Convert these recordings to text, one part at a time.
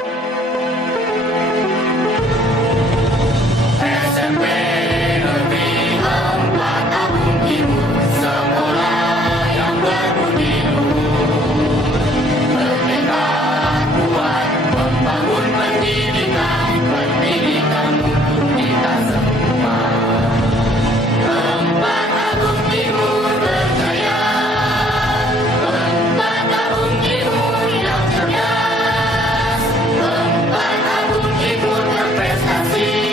SMP Negeri 4 Tabung Timur, sekolah yang berbudi luhur, bertekad kuat membangun pendidikan untuk kita semua. 4 Tabung Timur berjaya, 4 Tabung Timur yang cerdas, 4 Tabung Timur berprestasi.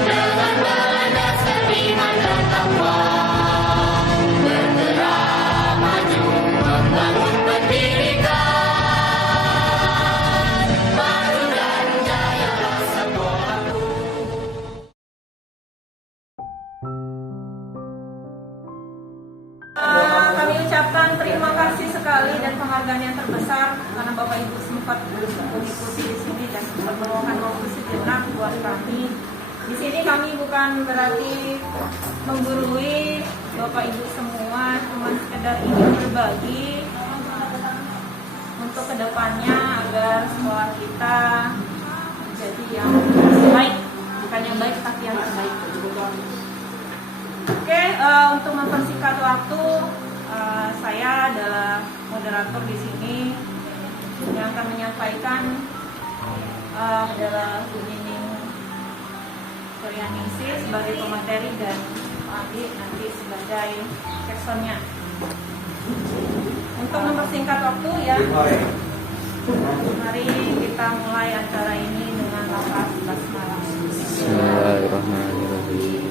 Dengan berlandaskan iman dan takwa, bergerak maju membangun pendidikan baru dan jayalah sekolahku. Kami ucapkan terima kasih sekali dan penghargaan yang terbesar karena Bapak Ibu sempat mengikuti di sini dan sempat meluangkan waktu sejenak buat kami. Di sini kami bukan berarti menggurui Bapak Ibu semua, cuma sekedar ingin berbagi untuk kedepannya agar sekolah kita menjadi yang baik, bukan yang baik tapi yang terbaik. Oke, untuk mempersingkat waktu, saya adalah moderator di sini yang akan menyampaikan adalah Bu Nining Suryaningsih sebagai pemateri dan Pak Adi nanti sebagai seksonnya. Untuk mempersingkat waktu ya, mari kita mulai acara ini dengan lafaz basmalah. Bismillahirrahmanirrahim.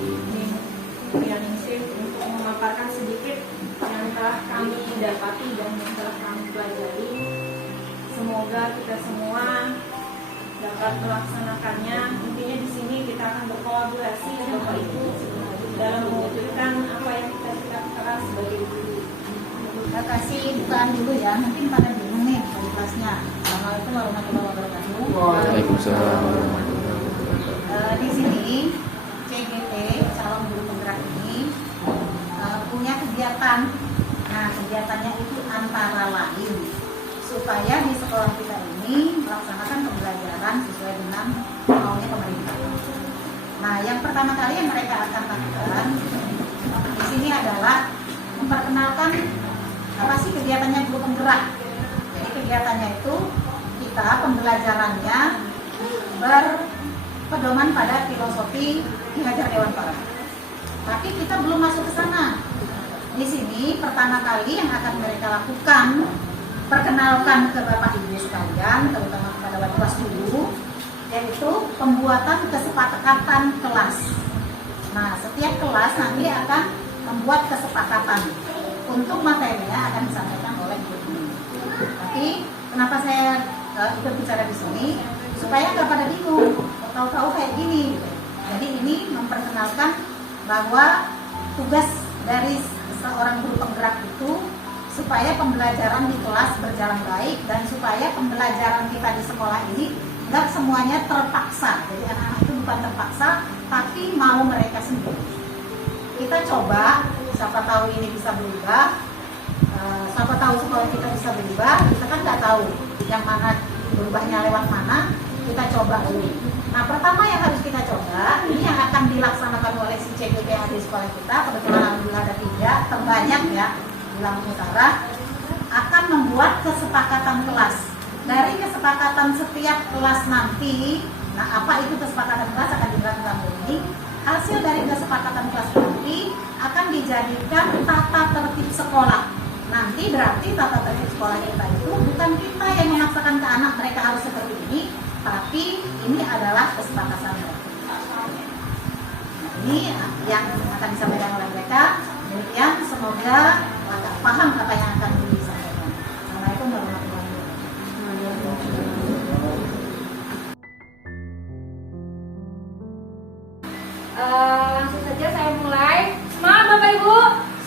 Suryaningsih untuk memaparkan sedikit yang telah kami dapati dan yang telah kami pelajari. Semoga kita semua dapat melaksanakannya. Intinya di sini kita akan berkolaborasi Bapak Ibu dalam mewujudkan apa yang kita cita-citakan sebagai guru. Kita kasih bukaan dulu ya, mungkin pada bingung nih dari kelasnya. Assalamualaikum warahmatullahi wabarakatuh. Waalaikumsalam. Di sini CGT calon guru penggerak ini punya kegiatan. Nah, kegiatannya itu antara lain supaya di sekolah kita ini melaksanakan pembelajaran sesuai dengan maunya pemerintah. Nah, yang pertama kali yang mereka akan lakukan di sini adalah memperkenalkan apa sih kegiatannya guru penggerak. Jadi kegiatannya itu kita pembelajarannya berpedoman pada filosofi Ki Hajar Dewantara. Tapi kita belum masuk ke sana. Di sini pertama kali yang akan mereka lakukan, perkenalkan ke Bapak Ibu sekalian, terutama kepada wali kelas dulu, yaitu pembuatan kesepakatan kelas. Nah, setiap kelas nanti akan membuat kesepakatan untuk materinya akan disampaikan oleh guru. Tapi kenapa saya ikut bicara di sini? Supaya nggak pada bingung, tahu-tahu kayak gini. Jadi ini memperkenalkan bahwa tugas dari seorang guru penggerak itu supaya pembelajaran di kelas berjalan baik dan supaya pembelajaran kita di sekolah ini nggak semuanya terpaksa. Jadi anak-anak itu bukan terpaksa, tapi mau mereka sendiri. Kita coba, siapa tahu ini bisa berubah, siapa tahu sekolah kita bisa berubah. Kita kan nggak tahu yang mana berubahnya lewat mana. Kita coba dulu. Nah, pertama yang harus kita coba, ini yang akan dilaksanakan oleh si CGPA di sekolah kita, kebetulan alhamdulillah ada 3, terbanyak ya di Lampung Utara, akan membuat kesepakatan kelas. Dari kesepakatan setiap kelas nanti, nah apa itu kesepakatan kelas akan dilakukan ini. Hasil dari kesepakatan kelas nanti akan dijadikan tata tertib sekolah. Nanti berarti tata tertib sekolah kita itu bukan kita yang memaksakan ke anak mereka harus seperti ini, tapi ini adalah kesepakatan mereka. Ini yang akan disampaikan oleh mereka. Demikian, semoga agak paham apa yang akan disampaikan. Assalamualaikum warahmatullahi wabarakatuh. Langsung saja saya mulai. Semangat Bapak Ibu.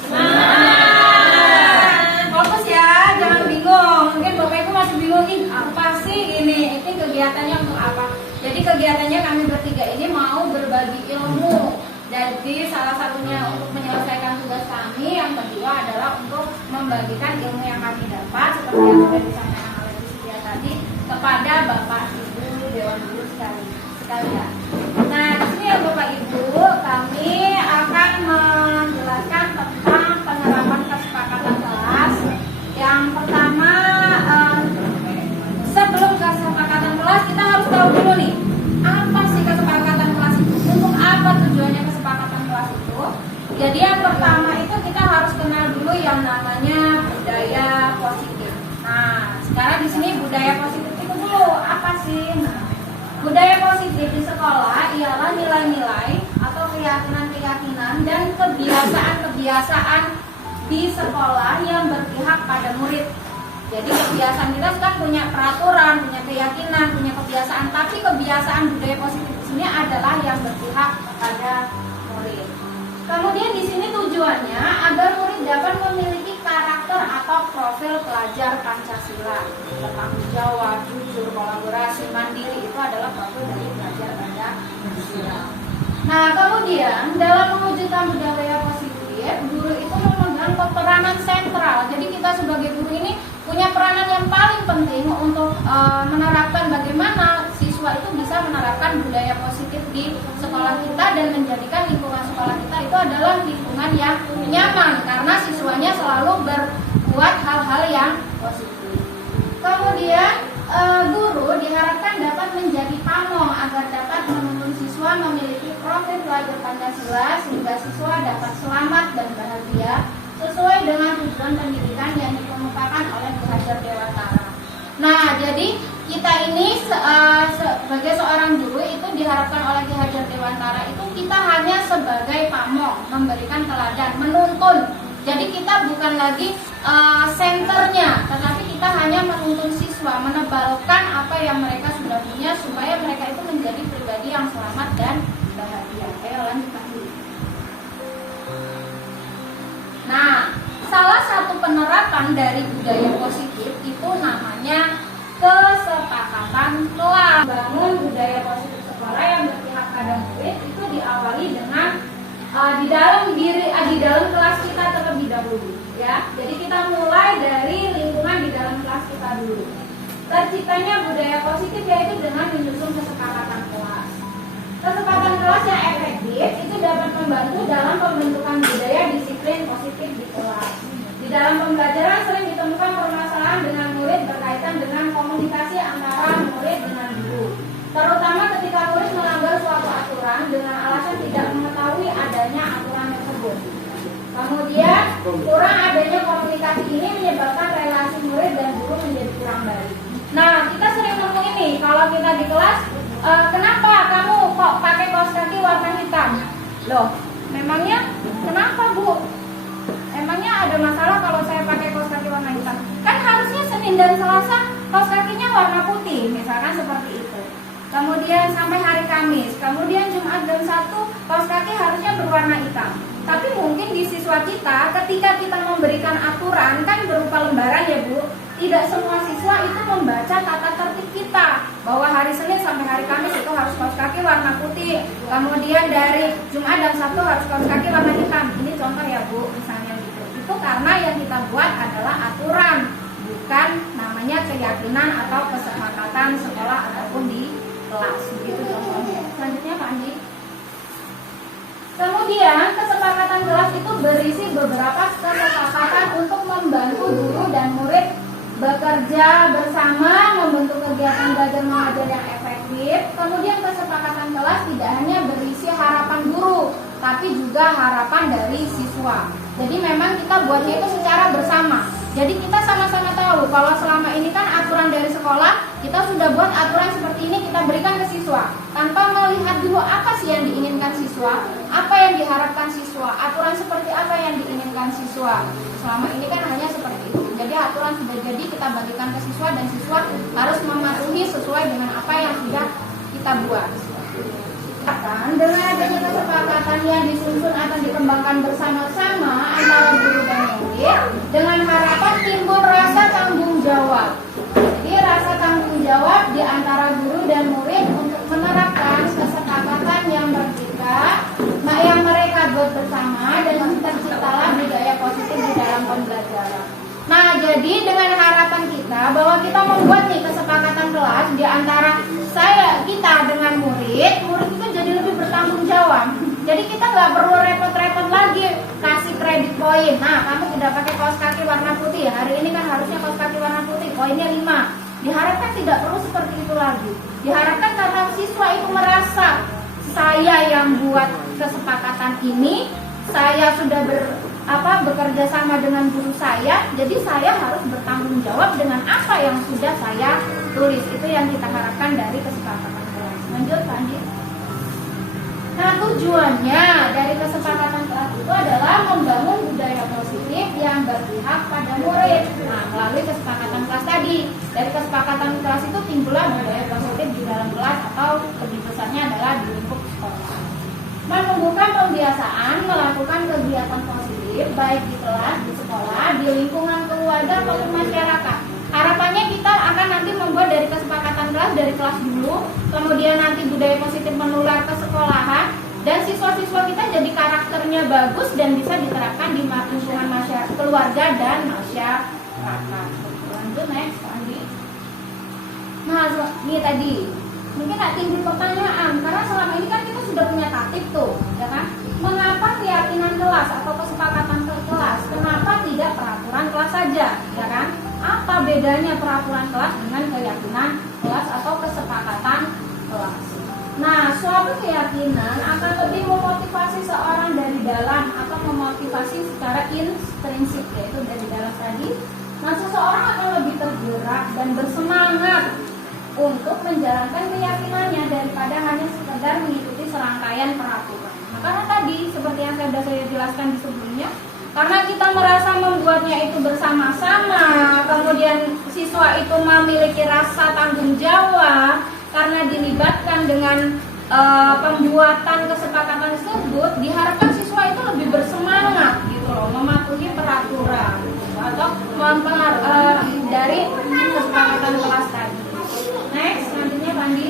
Semangat. Fokus ya, jangan bingung. Mungkin Bapak Ibu masih bingung nih, apa sih ini kegiatannya untuk apa? Jadi kegiatannya kami bertiga ini mau berbagi ilmu. Jadi salah satunya untuk menyelesaikan tugas kami, yang kedua adalah untuk membagikan ilmu yang kami dapat seperti yang sudah disampaikan oleh Bu Siti tadi kepada Bapak sekalian. Nah, di sini ya Bapak Ibu, kami akan menjelaskan tentang penerapan kesepakatan kelas. Yang pertama, sebelum kesepakatan kelas kita harus tahu dulu nih, apa sih kesepakatan kelas itu? Untuk apa tujuannya kesepakatan kelas itu? Jadi yang pertama itu kita harus kenal dulu yang namanya budaya positif. Nah, sekarang di sini budaya positif itu dulu apa sih? Budaya positif di sekolah ialah nilai-nilai atau keyakinan-keyakinan dan kebiasaan-kebiasaan di sekolah yang berpihak pada murid. Jadi kebiasaan kita kan punya peraturan, punya keyakinan, punya kebiasaan, tapi kebiasaan budaya positif di sini adalah yang berpihak kepada murid. Kemudian di sini tujuannya agar murid dapat memiliki karakter atau profil pelajar Pancasila, bertanggung jawab, jujur, kolaborasi, mandiri, itu adalah profil dari pelajar Pancasila. Nah, kemudian dalam mewujudkan budaya positif, guru itu memegang peranan sentral. Jadi kita sebagai guru ini punya peranan yang paling penting untuk menerapkan bagaimana siswa itu bisa menerapkan budaya positif di sekolah kita dan menjadikan lingkungan sekolah kita itu adalah lingkungan yang nyaman karena siswanya selalu berbuat hal-hal yang positif. Kemudian guru diharapkan dapat menjadi pamong agar dapat menuntun siswa memiliki profil pelajar Pancasila sehingga siswa dapat selamat dan bahagia sesuai dengan tujuan pendidikan yang dikemukakan oleh Ki Hajar Dewantara. Nah, jadi kita ini sebagai seorang guru itu diharapkan oleh Ki Hajar Dewantara itu kita hanya sebagai pamong, memberikan teladan, menuntun. Jadi kita bukan lagi senternya, tetapi kita hanya menuntun siswa, menebalkan apa yang mereka sudah punya supaya mereka itu menjadi pribadi yang selamat dan bahagia. Ayo lanjutkan dulu. Nah, salah satu penerapan dari budaya positif itu namanya kesepakatan kelas. Bangun budaya positif sekolah yang berpihak pada murid itu diawali dengan di dalam kelas kita terlebih dahulu, ya. Jadi kita mulai dari lingkungan di dalam kelas kita dulu. Terciptanya budaya positif yaitu dengan menyusun kesepakatan kelas. Kesepakatan kelas yang efektif itu dapat membantu dalam pembentukan budaya disiplin positif di kelas. Di dalam pembelajaran sering ditemukan permasalahan dengan murid berkaitan dengan komunikasi antara murid dengan guru. Terutama ketika murid melanggar suatu aturan dengan alasan tidak mengetahui adanya aturan tersebut. Kemudian, kurang adanya komunikasi ini menyebabkan relasi murid dan guru menjadi kurang baik. Nah, kita sering nemu ini kalau kita di kelas, kenapa kamu kok pakai kaos kaki warna hitam? Loh, memangnya kenapa Bu? Emangnya ada masalah kalau saya pakai kaos kaki warna hitam? Kan harusnya Senin dan Selasa kaos kakinya warna putih, misalkan seperti itu. Kemudian sampai hari Kamis, kemudian Jumat dan Sabtu kaos kaki harusnya berwarna hitam. Tapi mungkin di siswa kita, ketika kita memberikan aturan kan berupa lembaran ya Bu, tidak semua siswa itu membaca tata tertib kita bahwa hari Senin sampai hari Kamis itu harus kaos kaki warna putih. Kemudian dari Jumat dan Sabtu harus kaos kaki warna hitam. Ini contoh ya Bu, misalnya gitu. Itu karena yang kita buat adalah aturan, bukan namanya keyakinan atau kesepakatan sekolah ataupun di kelas. Begitu contohnya. Selanjutnya Pak Andi. Kemudian kesepakatan kelas itu berisi beberapa kesepakatan untuk membantu guru dan murid bekerja bersama, membentuk kegiatan belajar mengajar yang efektif. Kemudian kesepakatan kelas tidak hanya berisi harapan guru, tapi juga harapan dari siswa. Jadi memang kita buatnya itu secara bersama. Jadi kita sama-sama tahu kalau selama ini kan aturan dari sekolah, kita sudah buat aturan seperti ini kita berikan ke siswa tanpa melihat dulu apa sih yang diinginkan siswa, apa yang diharapkan siswa, aturan seperti apa yang diinginkan siswa. Selama ini kan hanya seperti itu. Jadi aturan sudah jadi kita bagikan ke siswa dan siswa harus mematuhi sesuai dengan apa yang sudah kita buat. Dengan adanya kesepakatan yang disusun atau dikembangkan bersama-sama antara guru dan murid, dengan harapan timbul rasa tanggung jawab. Jadi rasa tanggung jawab di antara guru dan murid untuk menerapkan kesepakatan yang berbeda, yang mereka buat bersama dan terciptalah budaya positif di dalam pembelajaran. Nah, jadi dengan harapan kita kita bahwa kita membuat nih kesepakatan kelas di antara kita dengan murid itu jadi lebih bertanggung jawab. Jadi kita nggak perlu repot-repot lagi kasih kredit poin. Nah, kamu tidak pakai kaos kaki warna putih. Hari ini kan harusnya kaos kaki warna putih, poinnya 5. Diharapkan tidak perlu seperti itu lagi. Diharapkan karena siswa itu merasa saya yang buat kesepakatan ini, saya sudah bekerja sama dengan guru saya, jadi saya harus bertanggung jawab dengan apa yang sudah saya tulis. Itu yang kita harapkan dari kesepakatan kelas. Lanjut, Andi. Nah, tujuannya dari kesepakatan kelas itu adalah membangun budaya positif yang berpihak pada murid. Nah, melalui kesepakatan kelas tadi, dari kesepakatan kelas itu timbullah budaya positif di dalam kelas, atau lebih besarnya adalah di lingkup sekolah. Menumbuhkan pembiasaan melakukan kegiatan positif baik di kelas, di sekolah, di lingkungan keluarga maupun masyarakat. Harapannya kita akan nanti membuat dari kesepakatan kelas dari kelas dulu, kemudian nanti budaya positif menular ke sekolahan, dan siswa-siswa kita jadi karakternya bagus dan bisa diterapkan di lingkungan masyarakat, keluarga dan masyarakat. Lanjut next, Andi. Nah, ini tadi mungkin tak timbul pertanyaan, karena selama ini kan kita sudah punya tatib tuh, ya kan? Mengapa keyakinan kelas atau kesepakatan kelas? Kenapa tidak peraturan kelas saja, ya kan? Apa bedanya peraturan kelas dengan keyakinan kelas atau kesepakatan kelas? Nah, suatu keyakinan akan lebih memotivasi seorang dari dalam atau memotivasi secara intrinsik, yaitu dari dalam tadi. Nah, seseorang akan lebih tergerak dan bersemangat untuk menjalankan keyakinannya daripada hanya sekedar mengikuti serangkaian peraturan. Nah, karena tadi seperti yang sudah saya jelaskan di sebelumnya, karena kita merasa membuatnya itu bersama-sama, kemudian siswa itu memiliki rasa tanggung jawab karena dilibatkan dengan pembuatan kesepakatan tersebut, diharapkan siswa itu lebih bersemangat gitu loh, mematuhi peraturan atau dari kesepakatan kelas tadi. Next, selanjutnya Pandi.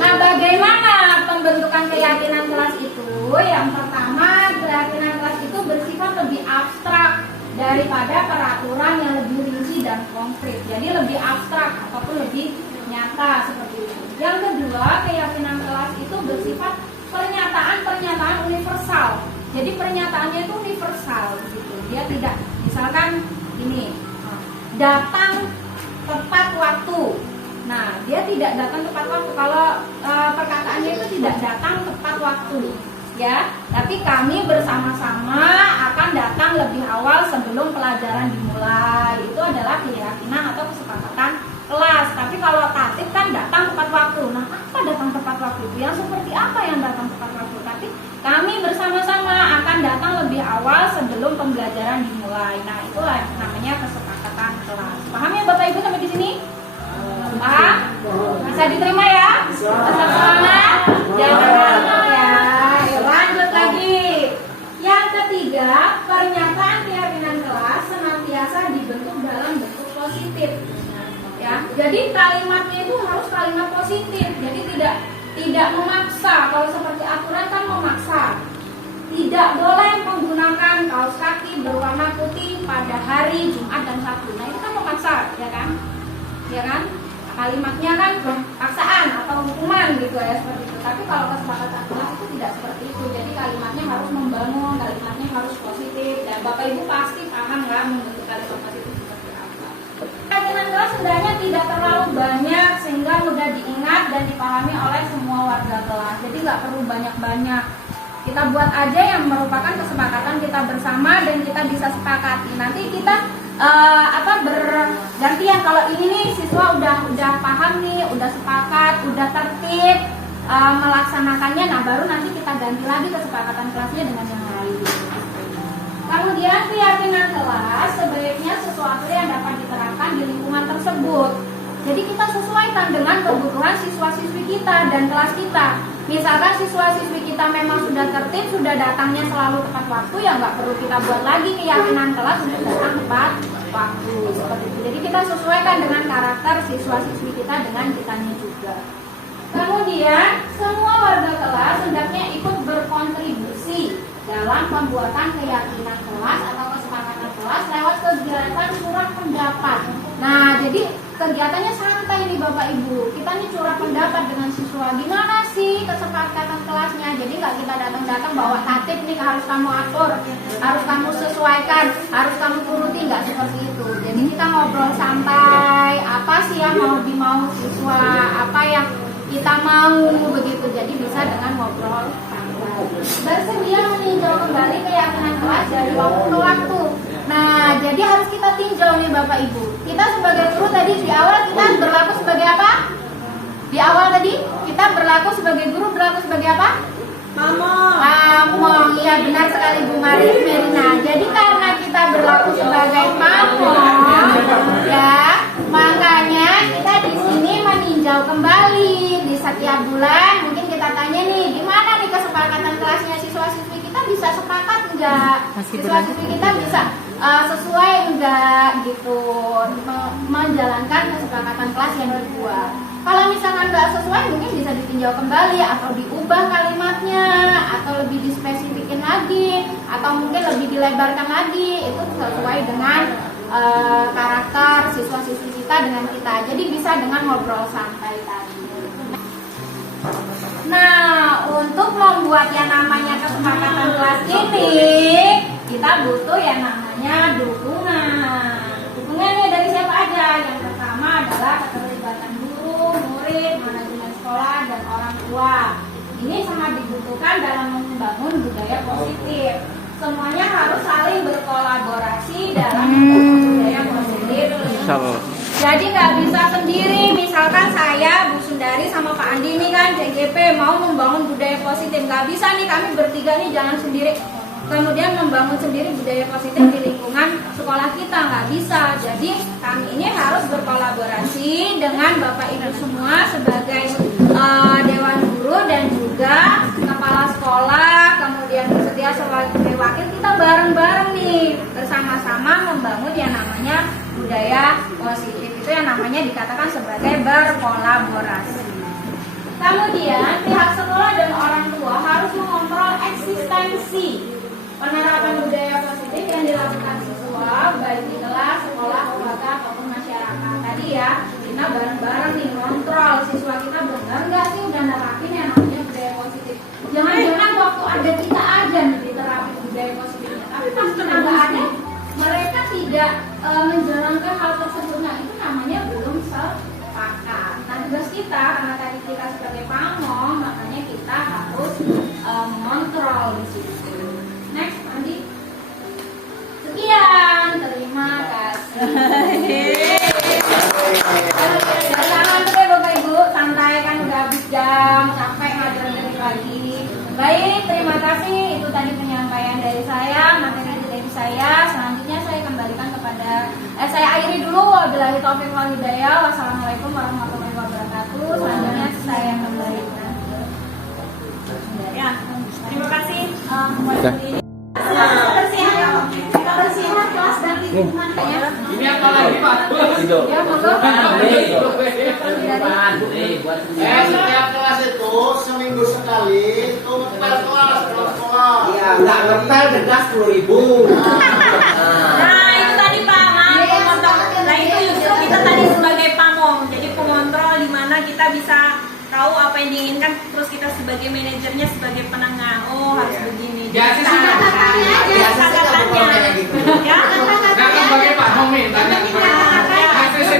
Nah, bagaimana pembentukan keyakinan kelas itu? Yang pertama, keyakinan kelas itu bersifat lebih abstrak daripada peraturan yang lebih rinci dan konkret. Jadi lebih abstrak ataupun lebih nyata seperti itu. Yang kedua, keyakinan kelas itu bersifat pernyataan-pernyataan universal. Jadi pernyataannya itu universal gitu. Dia tidak, misalkan ini, datang tepat waktu. Nah, dia tidak datang tepat waktu. Kalau perkataannya itu tidak datang tepat waktu, ya. Tapi kami bersama-sama akan datang lebih awal sebelum pelajaran dimulai. Itu adalah keyakinan atau kesepakatan kelas. Tapi kalau tatib kan datang tepat waktu. Nah, apa datang tepat waktu itu? Yang seperti apa yang datang tepat waktu? Tapi kami bersama-sama akan datang lebih awal sebelum pembelajaran dimulai. Nah, itulah namanya kesepakatan kelas. Paham ya Bapak Ibu sampai di sini? Paham? Bisa diterima ya? Tetap semangat? Jangan ngantuk ya. Yuk lanjut lagi. Yang ketiga, pernyataan keyakinan kelas senantiasa dibentuk dalam bentuk positif. Ya, jadi kalimatnya itu harus kalimat positif. Jadi tidak memaksa. Kalau seperti aturan kan memaksa. Tidak boleh menggunakan kaos kaki berwarna putih pada hari Jumat dan Sabtu. Nah, itu kan memaksa, ya kan? Ya kan? Kalimatnya kan paksaan atau hukuman gitu ya, seperti itu. Tapi kalau kesepakatan kelas itu tidak seperti itu. Jadi kalimatnya harus membangun, kalimatnya harus positif. Dan Bapak Ibu pasti paham nggak membentuk kalimat positif seperti apa. Keyakinan kelas sebenarnya tidak terlalu banyak sehingga mudah diingat dan dipahami oleh semua warga kelas. Jadi nggak perlu banyak-banyak. Kita buat aja yang merupakan kesepakatan kita bersama dan kita bisa sepakati. Nanti kita bergantian. Kalau ini nih siswa udah paham nih, udah sepakat, udah tertib melaksanakannya. Nah, baru nanti kita ganti lagi kesepakatan kelasnya dengan yang lain. Kemudian keyakinan kelas sebaiknya sesuatu yang dapat diterapkan di lingkungan tersebut. Jadi kita sesuaikan dengan kebutuhan siswa-siswi kita dan kelas kita. Misalkan siswa-siswi kita memang sudah tertib, sudah datangnya selalu tepat waktu, ya nggak perlu kita buat lagi keyakinan kelas sudah datang tepat waktu seperti itu. Jadi kita sesuaikan dengan karakter siswa-siswi kita dengan kitanya juga. Kemudian semua warga kelas hendaknya ikut berkontribusi dalam pembuatan keyakinan kelas atau kesepakatan kelas kelas lewat kegiatan curah pendapat. Nah, jadi kegiatannya santai nih Bapak Ibu. Kita nih curah pendapat dengan siswa. Gimana sih kesepakatan kelasnya? Jadi nggak kita datang-datang bawa tatip nih harus kamu atur, harus kamu sesuaikan, harus kamu turuti, nggak seperti itu. Jadi kita ngobrol santai. Apa sih yang mau siswa? Apa yang kita mau begitu. Jadi bisa dengan ngobrol santai. Bersedia meninjau kembali keyakinan kelas dari waktu ke waktu. Nah, jadi harus kita tinjau nih Bapak Ibu. Kita sebagai guru tadi di awal kita berlaku sebagai apa? Di awal tadi kita berlaku sebagai guru, berlaku sebagai apa? Pamong. Iya benar sekali Bu Merina. Jadi karena kita berlaku sebagai pamong, ya, makanya kita di sini meninjau kembali di setiap bulan. Mungkin kita tanya nih, gimana nih kesepakatan kelasnya siswa-siswi kita bisa sepakat enggak? Siswa-siswi kita bisa sesuai enggak gitu menjalankan kesepakatan kelas yang dibuat. Kalau misalkan enggak sesuai mungkin bisa ditinjau kembali atau diubah kalimatnya atau lebih dispesifikin lagi atau mungkin lebih dilebarkan lagi, itu sesuai dengan karakter siswa-siswi kita dengan kita. Jadi bisa dengan ngobrol santai tadi. Nah, untuk membuat yang namanya kesepakatan kelas ini, kita butuh yang namanya dukungan. Dukungannya dari siapa aja? Yang pertama adalah keterlibatan guru, murid, manajemen sekolah, dan orang tua. Ini sangat dibutuhkan dalam membangun budaya positif. Semuanya harus saling berkolaborasi dalam membangun budaya positif. Jadi nggak bisa sendiri. Misalkan saya, Bu Sundari sama Pak Andi ini kan JGP mau membangun budaya positif. Nggak bisa nih kami bertiga nih jalan sendiri. Kemudian membangun sendiri budaya positif di lingkungan sekolah kita, nggak bisa. Jadi kami ini harus berkolaborasi dengan Bapak Ibu semua sebagai Dewan Guru dan juga kepala sekolah, kemudian bersedia sebagai wakil, kita bareng-bareng nih bersama-sama membangun yang namanya budaya positif. Itu yang namanya dikatakan sebagai berkolaborasi. Kemudian pihak sekolah dan orang tua harus mengontrol eksistensi penerapan budaya positif yang dilakukan siswa baik di kelas, sekolah, keluarga ataupun masyarakat. Tadi ya, kita bareng-bareng nih kontrol siswa kita benar nggak sih udah nerapin yang namanya budaya positif. Jangan-jangan waktu ada kita aja nih diterapin budaya positifnya, tapi pas kita nggak ada, mereka tidak menjalankan hal tersebut. Nah, itu namanya belum sepakat. Nah, tugas kita karena tadi kita sebagai pamong, makanya kita harus mengontrol di situ. Next, Andi. Sekian, terima kasih. Jangan dulu ya Bapak Ibu, santai kan udah habis jam, capek ngajar dari pagi. Baik, terima kasih. Itu tadi penyampaian dari saya, materi dari saya. Selanjutnya saya kembalikan kepada saya akhiri dulu. Wabillahi taufiq wal hidayah. Wassalamualaikum warahmatullahi wabarakatuh. Selanjutnya saya kembalikan. Ya, terima kasih. Kebersihan kelas dan lingkungan ya. Ini apa lagi Pak? Ya, monggo. Setiap kelas itu seminggu sekali itu ngepel kelas sekolah. Iya, nggak ngepel denda 10.000. Nah, itu tadi Pak, pengontrol. Nah, itu justru kita tadi sebagai pamong. Jadi pengontrol di mana kita bisa tahu apa yang diinginkan, terus kita sebagai manajernya, sebagai penengah. Oh, harus begini. Biasa sih Catatannya. Ya. Nggak sebagai Pak Homi, tanya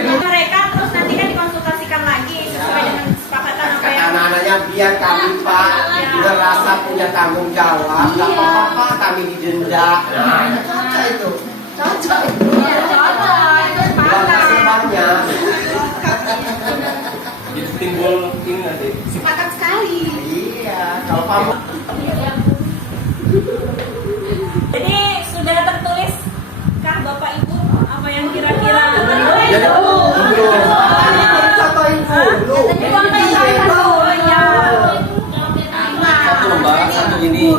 Mereka terus nanti kan dikonsultasikan lagi sesuai dengan kesepakatan apa yang Anak-anaknya biar kami Pak merasa punya tanggung jawab. Nggak apa-apa kami didenda. Nah, cocok itu. Cocok. Iya, cocok. Itu Terima kasih sepakat. banyak. Jadi timbul ini nanti. Sepakat sekali. Iya, kalau kamu Jadi sudah tertulis kah Bapak Ibu apa yang kira-kira jadi belum. Contohin dulu. Oh iya. Satu lembar, satu ini.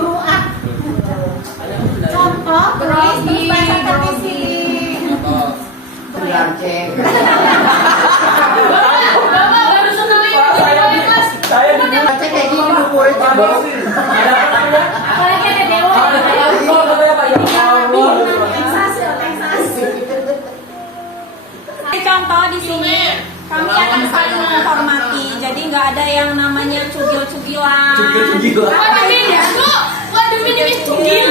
Contoh, grogi, grogi. Bulan cek. Cek kayak gini buku itu. Apalagi ada dewa. Texas. saling menghormati. Jadi nggak ada yang namanya cugil-cugilan. Cugil-cugilan. Apa ini? Waduh, ini cugil.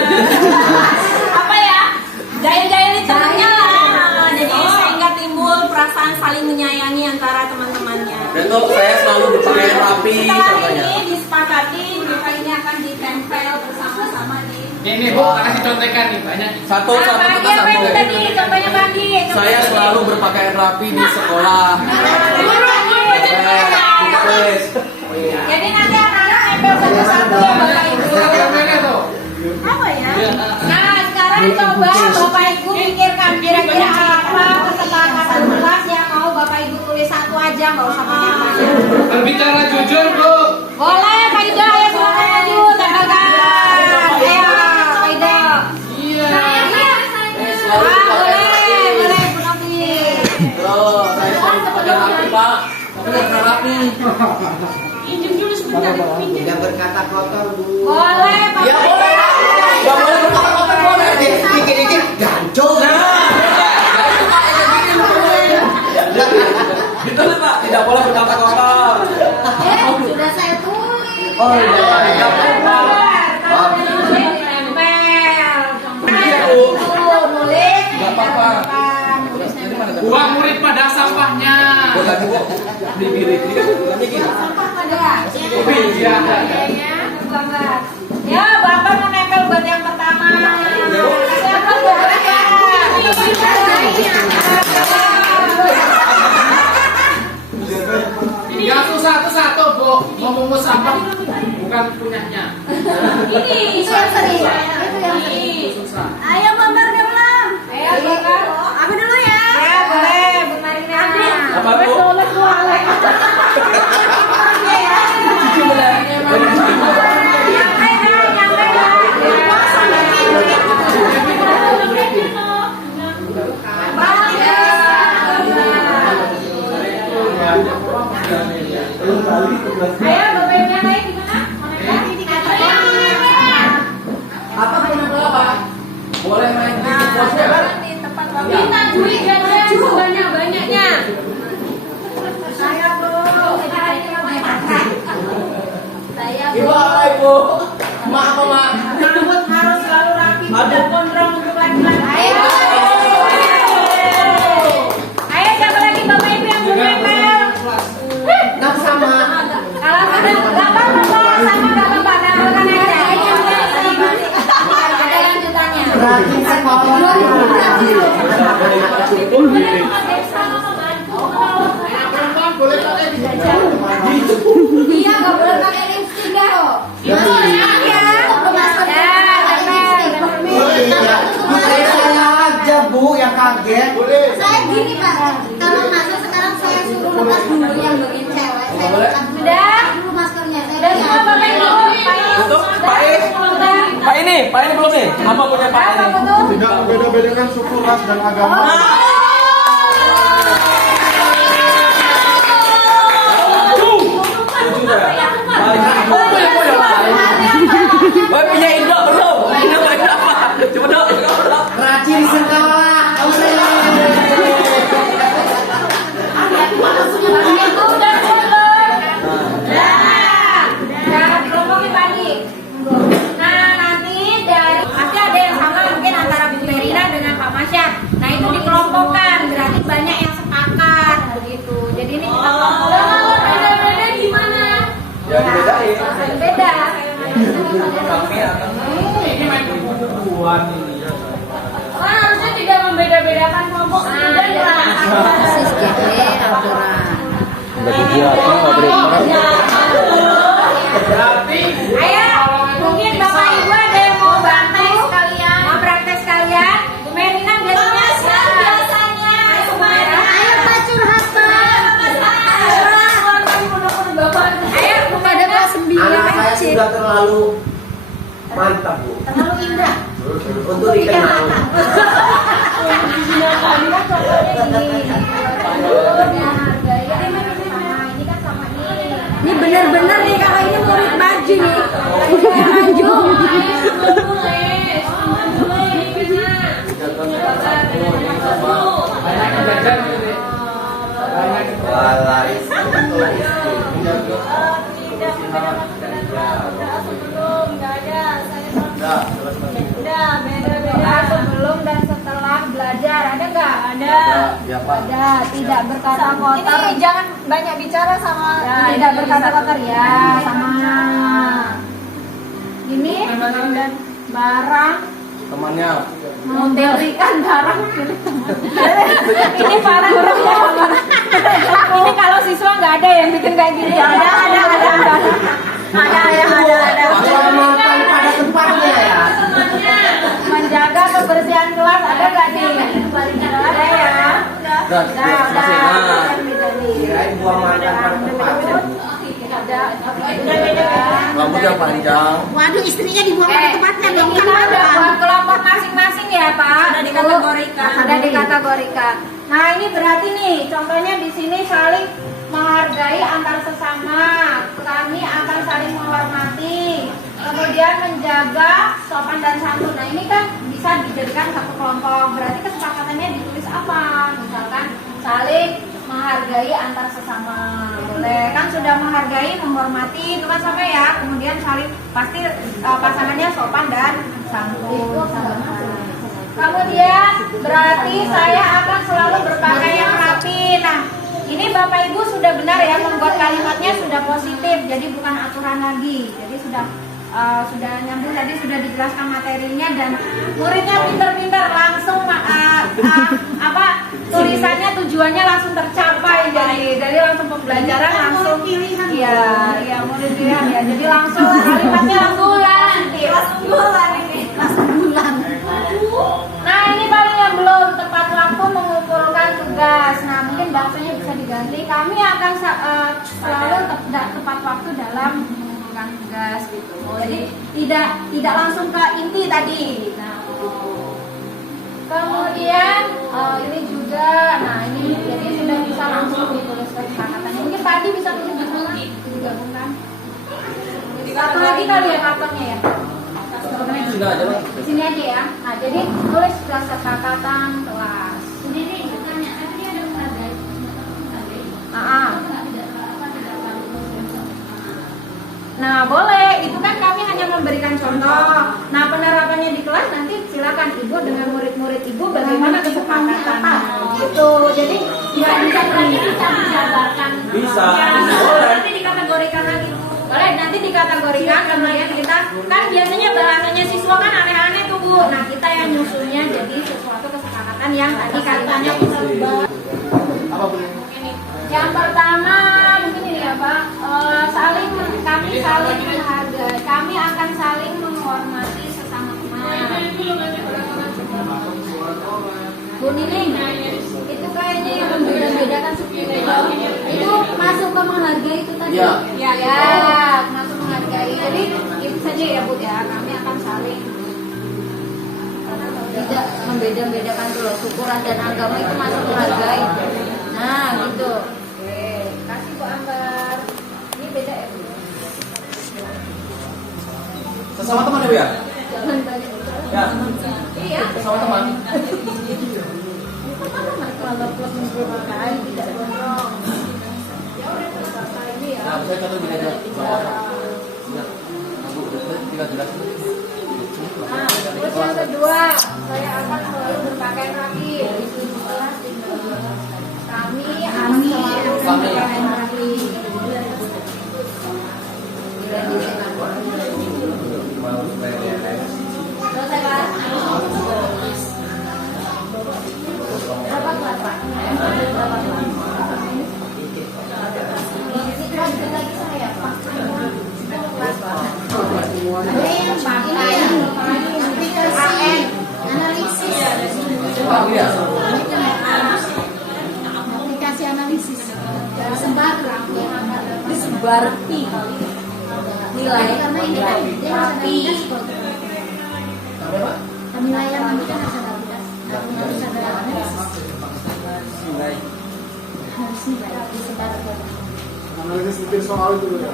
Apa ya? Gaya-gaya temennya lah. Jadi sehingga timbul perasaan saling menyayangi antara teman-temannya. Betul, saya selalu berpakaian rapi. Setelah Contohnya. ini disepakati, maka ini akan ditempel bersama-sama di. Ini Bu, kasih contekan nih banyak. Satu, Nah, satu, Bagi kita apa itu satu. tadi? Contohnya Bagi. Saya selalu berpakaian rapi di sekolah. Tulis. Jadi nanti anak-anak nempel satu-satu ya Bapak Ibu. Apa ya? Nah sekarang coba Bapak Ibu pikirkan kira-kira apa kesepakatan kelas yang mau Bapak Ibu tulis satu aja, nggak usah banyak-banyak. Berbicara jujur, Bu. Boleh Kak Ida, ayo silakan maju, tempelkan. Ayo Kak Ida. Iya. Boleh Bu Novi. Tuh, saya selalu berpakaian rapi, Pak. Berpakaian rapi. Pinjam dulu sebentar. Tidak berkata kotor, Bu. Boleh Pak. Ya boleh. Gak boleh berkata-kata boleh. Dikit-dikit gancung. Gitu nih, Pak. Tidak boleh berkata kotor. Sudah saya tulis. Oh iya. Tidak boleh, Pak. Nggak apa-apa. Buang murid pada sampahnya. Bukan, Bu. Di bilik. Ini gini. Iya. Ya, Bapak mau nempel buat yang pertama. Siapa Ya satu-satu, Bu. Mau mungut sampah bukan punyanya. Ini Itu yang sering. Itu yang sering. Susah. Ayo gambar dia belum? Ayo gambar. Aku dulu ya. Ya boleh, Bu Marina. Apa, Bu? Ayo Bapak Ibu yang lain gimana? Apa apa? Boleh main di pos-nya? Di tempat minta duit ya sebanyak-banyaknya. Saya belum. Saya Ibu apa, Ibu? Mak apa, Mak? rambut harus selalu rapi, tidak gondrong untuk laki-laki. Ayo. Ayo siapa lagi Bapak Ibu yang belum nempel? Nah sama. Kalau ada gambar sama nggak apa-apa, nempelkan aja. Ada lanjutannya. Rajin sekolah. Iya, nggak boleh pakai lipstick dah. Ya. Saya aja, Bu, yang kaget. Saya gini Pak, kalau masuk sekarang saya suruh lepas dulu yang bagian cewek. Saya lepas dulu. Udah? Dulu maskernya. Saya Udah semua Bapak Ibu. Untuk Pak ini. Pak ini belum nih? Apa punya Pak ini? Apa tuh? Tidak membeda-bedakan suku, ras, dan agama. Punya Indo belum? Indo punya apa? Coba dong. Rajin sekolah. Jangan dikelompokkan tadi. Nah nanti pasti ada yang sama mungkin antara Bu Merina dengan Pak Masya. Nah itu dikelompokkan, berarti banyak yang sepakat begitu. Jadi ini kita kelompokkan. Kalau beda-beda gimana? Ya dibedain. Beda. Kami akan ini main buku-bukuan ini. Kan harusnya tidak membeda-bedakan kelompok student lah. Ayo, mungkin Bapak Ibu ada yang mau bantu sekalian, mau praktek sekalian. Bu Merina biasanya. Ayo Bu Merina. Ayo Pak curhat Pak. Ayo Bu Pada kelas 9 Anak saya sudah terlalu mantap, Bu. terlalu indah. Untuk dikenal. Ini benar-benar nih kakak ini murid maju nih. Maju. Banyak yang belajar gitu. Banyak yang Walaris. Tidak sebelum, nggak ada. Udah, beda-beda. Sebelum dan setelah belajar ada nggak? Ada. Ya, Pak. Ada. Tidak berkata kotor. Ini jangan banyak bicara sama. Tidak berkata kotor ya, sama. Ini barang Temannya. memberikan barang milik teman. Ini para guru. Ini kalau siswa nggak ada yang bikin kayak gini. Ada. Selamatkan pada tempatnya ya. Menjaga kebersihan kelas ada nggak nih? Ada ya. Kirain buang makan pada tempatnya. Rambutnya panjang. Waduh, istrinya dibuang ke tempatnya dong. Kan ada buat kelompok masing-masing ya, Pak. Sudah dikategorikan. Sudah dikategorikan. Nah, ini berarti nih, contohnya di sini saling menghargai antar sesama. Kami akan saling menghormati. Kemudian menjaga sopan dan santun. Nah, ini kan bisa dijadikan satu kelompok. Berarti kesepakatannya ditulis apa? Misalkan saling menghargai antar sesama. Boleh kan, sudah menghargai, menghormati itu kan sama ya. Kemudian saling pasti pasangannya sopan dan santun. Kemudian berarti saya akan selalu berpakaian rapi. Nah, ini Bapak Ibu sudah benar ya, membuat kalimatnya sudah positif, jadi bukan aturan lagi. Jadi sudah nyambung, tadi sudah dijelaskan materinya dan muridnya pinter-pinter langsung tulisannya tujuannya langsung tercapai, jadi langsung pembelajaran langsung ya murid pilihan ya, jadi langsung kalimatnya langsung bulan. Nah, ini paling yang belum tepat waktu mengumpulkan tugas. Nah, mungkin bahasanya bisa diganti. Kami akan selalu tepat waktu dalam mengumpulkan tugas gitu. Jadi tidak langsung ke inti tadi. Nah, kemudian ini juga, nah ini jadi sudah bisa langsung ditulis kesepakatannya. Mungkin Pak Adi bisa tulis di sana, digabungkan. Satu lagi kali ya kartonnya ya. Sini aja ya. Nah, jadi tulis kesepakatan kelas. Sendiri tanya, tapi dia ada menghargai. Nah, boleh. Itu kan kami hanya memberikan contoh. Nah, penerapannya di kelas nanti silakan Ibu dengan murid-murid Ibu bagaimana kesepakatannya. Gitu. Jadi tidak bisa dijabarkan. Bisa. Nanti dikategorikan lagi. Boleh, nanti dikategorikan, kemudian kita kan biasanya bahasanya siswa kan aneh-aneh tuh Bu. Nah, kita yang nyusunnya jadi sesuatu kesepakatan yang tadi kaitannya kita ubah. Apa boleh? Yang pertama mungkin ini ya Pak, kami saling menghargai, kami akan saling menghormati sesama teman. Bu Nining, itu kayaknya yang membeda-bedakan suku itu masuk ke menghargai itu tadi. Ya, masuk menghargai. Jadi itu saja ya Bu ya, kami akan saling tidak membeda-bedakan dulu syukuran dan agama itu masuk menghargai. Nah, gitu. Oke, kasih Bu Ambar. Ini beda ya Bu. Sesama teman ya, Bu ya? Jangan banyak Ya. Iya. Sesama teman. Kalau plus menghargai tidak gondrong. Ya udah selesai ini ya. Nah, saya contoh gini aja. Nah, terus yang kedua, saya akan selalu berpakaian rapi. Kami akan selalu berpakaian rapi. Selesai Pak? Berapa kelas Pak? Berapa kelas? Lanjut lagi saya Pak. 10 kelas Pak. Aplikasi analisis disebar nilai karena ini kan rapi penilaian ini kan harus ada analisis disebar Analisis bikin soal itu ya.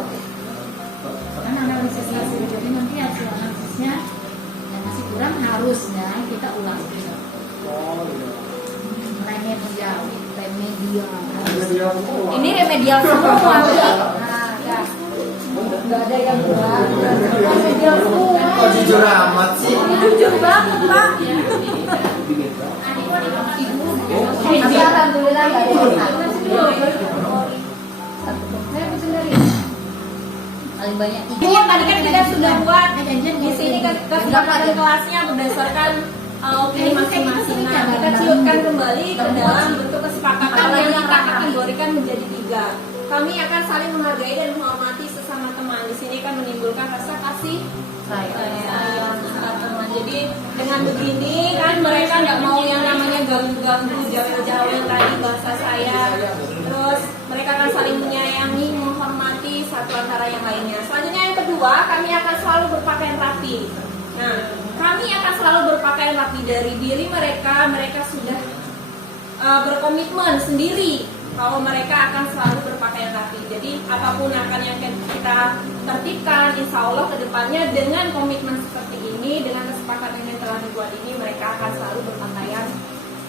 kan analisisnya jadi nanti hasil analisisnya yang masih kurang harusnya kita ulang Oh iya. remedial remedial. Ini remedial semua. Nah, ya. Nggak ada yang berat. Remedial semua. Kok jujur amat sih? Jujur banget, Pak. Tapi alhamdulillah nggak ada yang sakit. Saya pesen dari paling banyak Ini yang tadi kan kita sudah buat di sini kesepakatan kelasnya berdasarkan opini masing-masing. Nah, kita ciutkan kembali ke dalam bentuk kesepakatan yang kita kategorikan menjadi 3. Kami akan saling menghargai dan menghormati sesama teman. Di sini kan menimbulkan rasa kasih sayang sesama teman. Jadi dengan begini kan mereka nggak mau yang namanya ganggu-ganggu, jawel-jawel tadi bahasa saya. Terus mereka akan saling menyayangi, menghormati satu antara yang lainnya. Selanjutnya yang kedua, kami akan selalu berpakaian rapi. Nah, kami akan selalu berpakaian rapi dari diri mereka. Mereka sudah berkomitmen sendiri kalau mereka akan selalu berpakaian rapi. Jadi apapun akan yang kita tertibkan, insya Allah kedepannya dengan komitmen seperti ini, dengan kesepakatan yang telah dibuat ini, mereka akan selalu berpakaian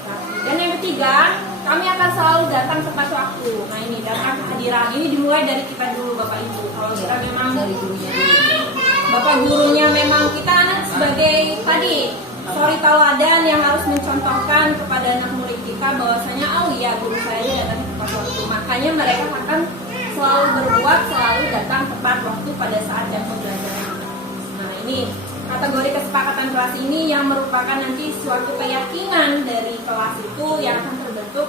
rapi. Dan yang ketiga, kami akan selalu datang tepat waktu. Nah ini datang kehadiran ini dimulai dari kita dulu Bapak Ibu. Kalau kita memang dari gurunya dulu. Bapak gurunya memang kita sebagai tadi sorry tauladan yang harus mencontohkan kepada anak murid kita bahwasanya oh iya guru saya ini datang tepat waktu. Makanya mereka akan selalu berbuat selalu datang tepat waktu pada saat jam pembelajaran. Nah ini kategori kesepakatan kelas ini yang merupakan nanti suatu keyakinan dari kelas itu yang akan terbentuk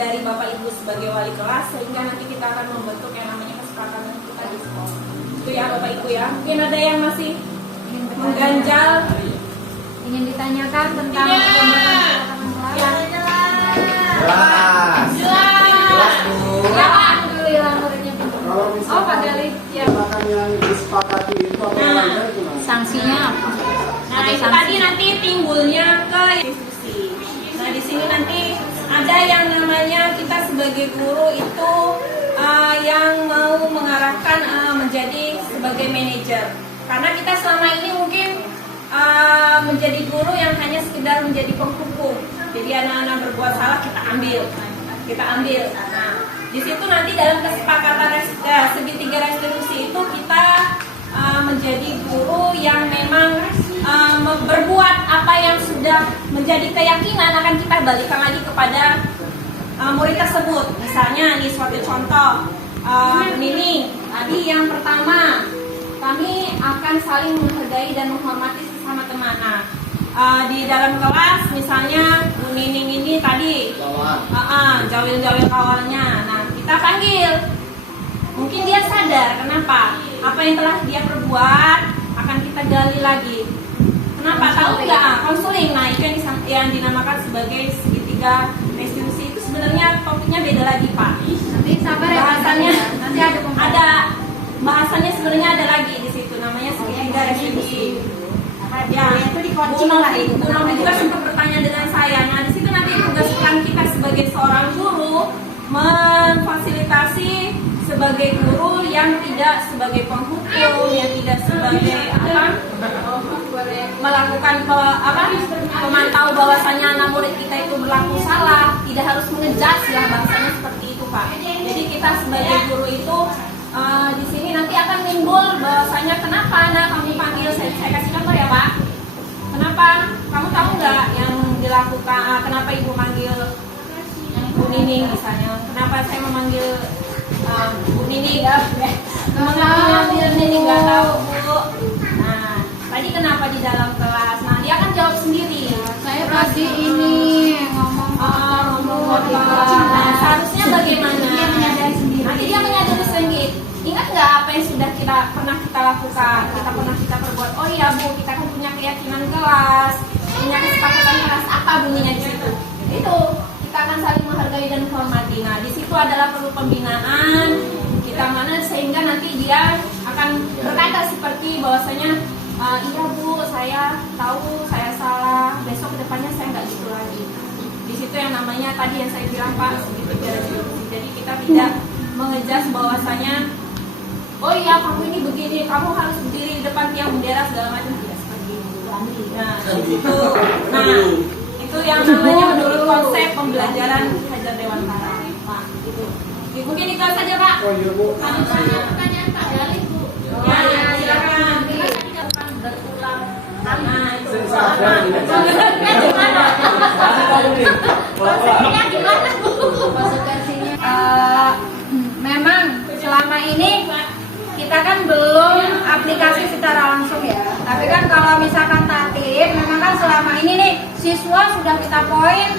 dari Bapak Ibu sebagai wali kelas sehingga nanti kita akan membentuk yang namanya kesepakatan kita di sekolah. Itu ya Bapak Ibu ya. Mungkin ada yang masih mengganjal, ingin ditanyakan tentang Iya. kesepakatan kelas. Jelas. Jelas, Bu. Alhamdulillah muridnya pintar. Kalau Oh Pak misalkan Gali, ya. misalkan yang disepakati itu apa Nah. namanya gimana? Sanksinya apa? nah itu tadi nanti timbulnya ke diskusi. Nah di sini nanti ada yang namanya kita sebagai guru itu yang mau mengarahkan menjadi sebagai manajer. Karena kita selama ini mungkin menjadi guru yang hanya sekedar menjadi penghukum. Jadi anak-anak berbuat salah kita ambil. Nah, di situ nanti dalam kesepakatan segitiga restitusi itu kita menjadi guru yang memang berbuat apa yang sudah menjadi keyakinan akan kita balikan lagi kepada murid tersebut. Misalnya ini suatu contoh ini tadi yang pertama kami akan saling menghargai dan menghormati sesama teman. Nah, di dalam kelas misalnya Bu Nining ini tadi jawil-jawil kawannya. Nah, kita panggil. Mungkin dia sadar kenapa apa yang telah dia perbuat akan kita gali lagi. Kenapa? Tahu nggak? Konseling. Nah, itu yang dinamakan sebagai segitiga restitusi. Itu sebenarnya topiknya beda lagi, Pak. Nanti sabar ya Pak. Bahasannya Nanti ada pembahasan. ada bahasannya sebenarnya ada lagi di situ namanya segitiga restitusi. Ya, itu Bu dikunci lah itu. Novi juga sempat bertanya dengan saya. Nah, di situ nanti tugas peran kita sebagai seorang guru memfasilitasi sebagai guru yang tidak sebagai penghukum, yang tidak sebagai melakukan memantau bahwasannya anak murid kita itu berlaku salah, tidak harus mengejas lah bahasanya seperti itu Pak. Jadi kita sebagai guru itu di sini nanti akan timbul bahwasanya kenapa anak kamu panggil saya kasih contoh ya Pak. Kenapa? Kamu tahu nggak yang dilakukan? Kenapa ibu manggil Bu Nining misalnya? Kenapa saya memanggil Bu Nining? Mengambil Nining nggak tahu Bu. Nah, tadi kenapa di dalam kelas? Nah, dia akan jawab sendiri. Saya tadi ini ngomong apa? Nah, seharusnya bagaimana? Dia menyadari sendiri. Nanti dia menyadari sendiri. Ingat nggak apa yang sudah pernah kita lakukan? Kita perbuat. Oh iya Bu, kita kan punya keyakinan kelas, punya kesepakatan kelas. Apa bunyinya di situ? Itu kita akan saling menghargai dan menghormati. Nah, di situ adalah perlu pembinaan kita mana sehingga nanti dia akan berkata seperti bahwasanya iya Bu, saya tahu saya salah. Besok kedepannya saya nggak gitu lagi. Di situ yang namanya tadi yang saya bilang Pak segitiga restitusi. Jadi kita tidak mengejas bahwasanya oh iya kamu ini begini, kamu harus berdiri di depan tiang bendera segala macam, tidak seperti itu. Nah, itu Itu yang namanya menurut konsep pembelajaran Hajar Dewantara. Pak, itu. Mungkin itu saja, Pak. Oh iya Bu. Kalau banyak pertanyaan Pak Galih, Bu. Ya, silakan. Berulang. Nah, itu. Sabar. Maksudnya gimana? Maksudnya gimana, Bu? Memang selama ini kita kan belum aplikasi secara langsung ya. Tapi kan kalau misalkan tatip, memang kan selama ini nih siswa sudah kita poin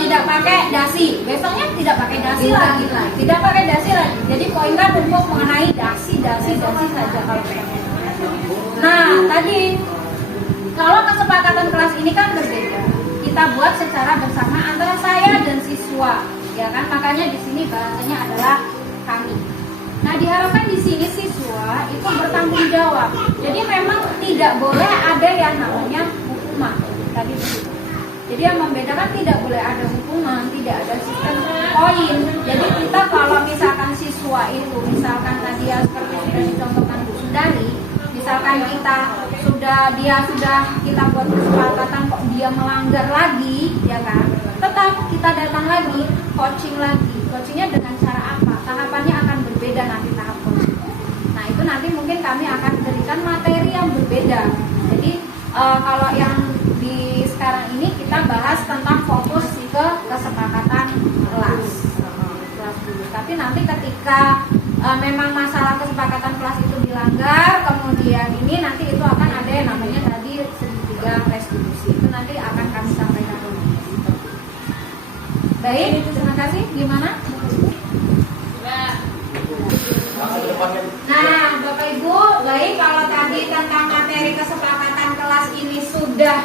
tidak pakai dasi. Besoknya tidak pakai dasi lagi. Tidak pakai dasi lagi. Jadi poinkan untuk mengenai dasi saja kalau pengen. Nah, tadi kalau kesepakatan kelas ini kan berbeda. Kita buat secara bersama antara saya dan siswa, ya kan? Makanya di sini bahasanya adalah kami. Nah, diharapkan di sini siswa itu bertanggung jawab. Jadi memang tidak boleh ada yang namanya hukuman. Tadi begitu. Jadi yang membedakan tidak boleh ada hukuman, tidak ada sistem poin. Jadi kita kalau misalkan siswa itu, misalkan tadi ya seperti sudah dicontohkan Bu Sundari, misalkan dia sudah kita buat kesepakatan kok dia melanggar lagi, ya kan? Tetap kita datang lagi, coaching lagi. Coachingnya dengan cara apa? Tahapannya akan berbeda nanti tahap coaching. Nah itu nanti mungkin kami akan berikan materi yang berbeda. Jadi kalau yang di sekarang ini kita bahas tentang fokus ke kesepakatan kelas dulu. Tapi nanti ketika memang masalah kesepakatan kelas itu dilanggar, kemudian ini nanti itu akan ada yang namanya tadi segitiga restitusi. Itu nanti akan kami sampaikan dulu. Baik, terima kasih. Gimana? Nah, Bapak Ibu, baik kalau tadi tentang materi kesepakatan kelas ini sudah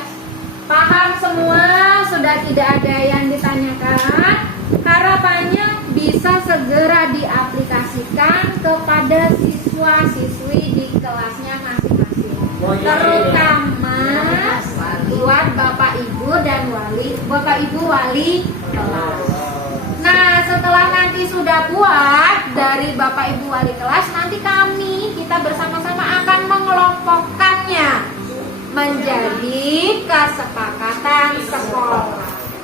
paham semua, sudah tidak ada yang ditanyakan. Harapannya bisa segera diaplikasikan kepada siswa-siswi di kelasnya masing-masing. Terutama buat Bapak Ibu dan Bapak Ibu wali kelas. Nah, setelah nanti sudah buat dari Bapak Ibu wali kelas, nanti kita bersama-sama akan mengelompokkannya menjadi kesepakatan sekolah.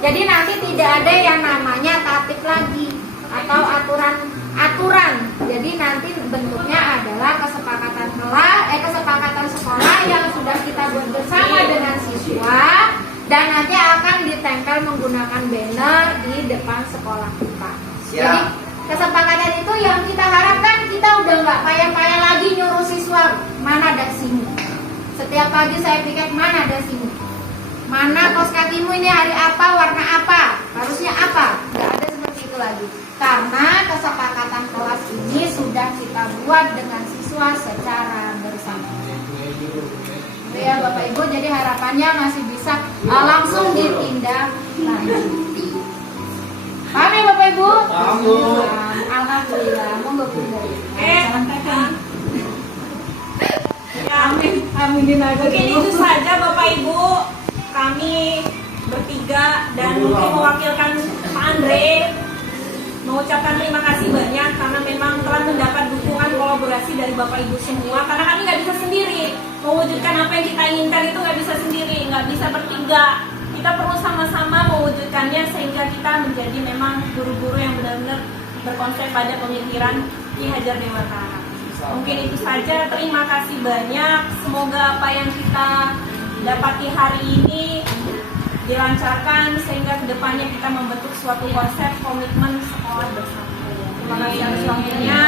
Jadi nanti tidak ada yang namanya tatip lagi atau aturan. Jadi nanti bentuknya adalah kesepakatan sekolah yang sudah kita buat bersama dengan siswa. Dan nanti akan ditempel menggunakan banner di depan sekolah kita. Jadi kesepakatan itu yang kita harapkan, kita udah nggak payah-payah lagi nyuruh siswa mana dasimu. Setiap pagi saya piket mana dasimu, mana kaos kakimu ini hari apa, warna apa, harusnya apa. Nggak ada seperti itu lagi. Karena kesepakatan kelas ini sudah kita buat dengan siswa secara bersama. Ya Bapak Ibu, jadi harapannya masih bisa langsung ditindaklanjuti. Paham ya Bapak Ibu? Alhamdulillah, monggo Bu. Mungkin itu saja Bapak Ibu, kami bertiga dan mungkin mewakilkan Pak Andre mengucapkan terima kasih banyak karena memang telah mendapat dukungan kolaborasi dari Bapak Ibu semua, karena kami nggak bisa sendiri mewujudkan apa yang kita inginkan, itu nggak bisa sendiri, nggak bisa bertiga, kita perlu sama-sama mewujudkannya sehingga kita menjadi memang guru-guru yang benar-benar berkonsep pada pemikiran Ki Hajar Dewantara. Mungkin itu saja, terima kasih banyak, semoga apa yang kita dapati hari ini dilancarkan sehingga kedepannya kita membentuk suatu konsep komitmen sekolah bersama. Terima kasih atas waktunya,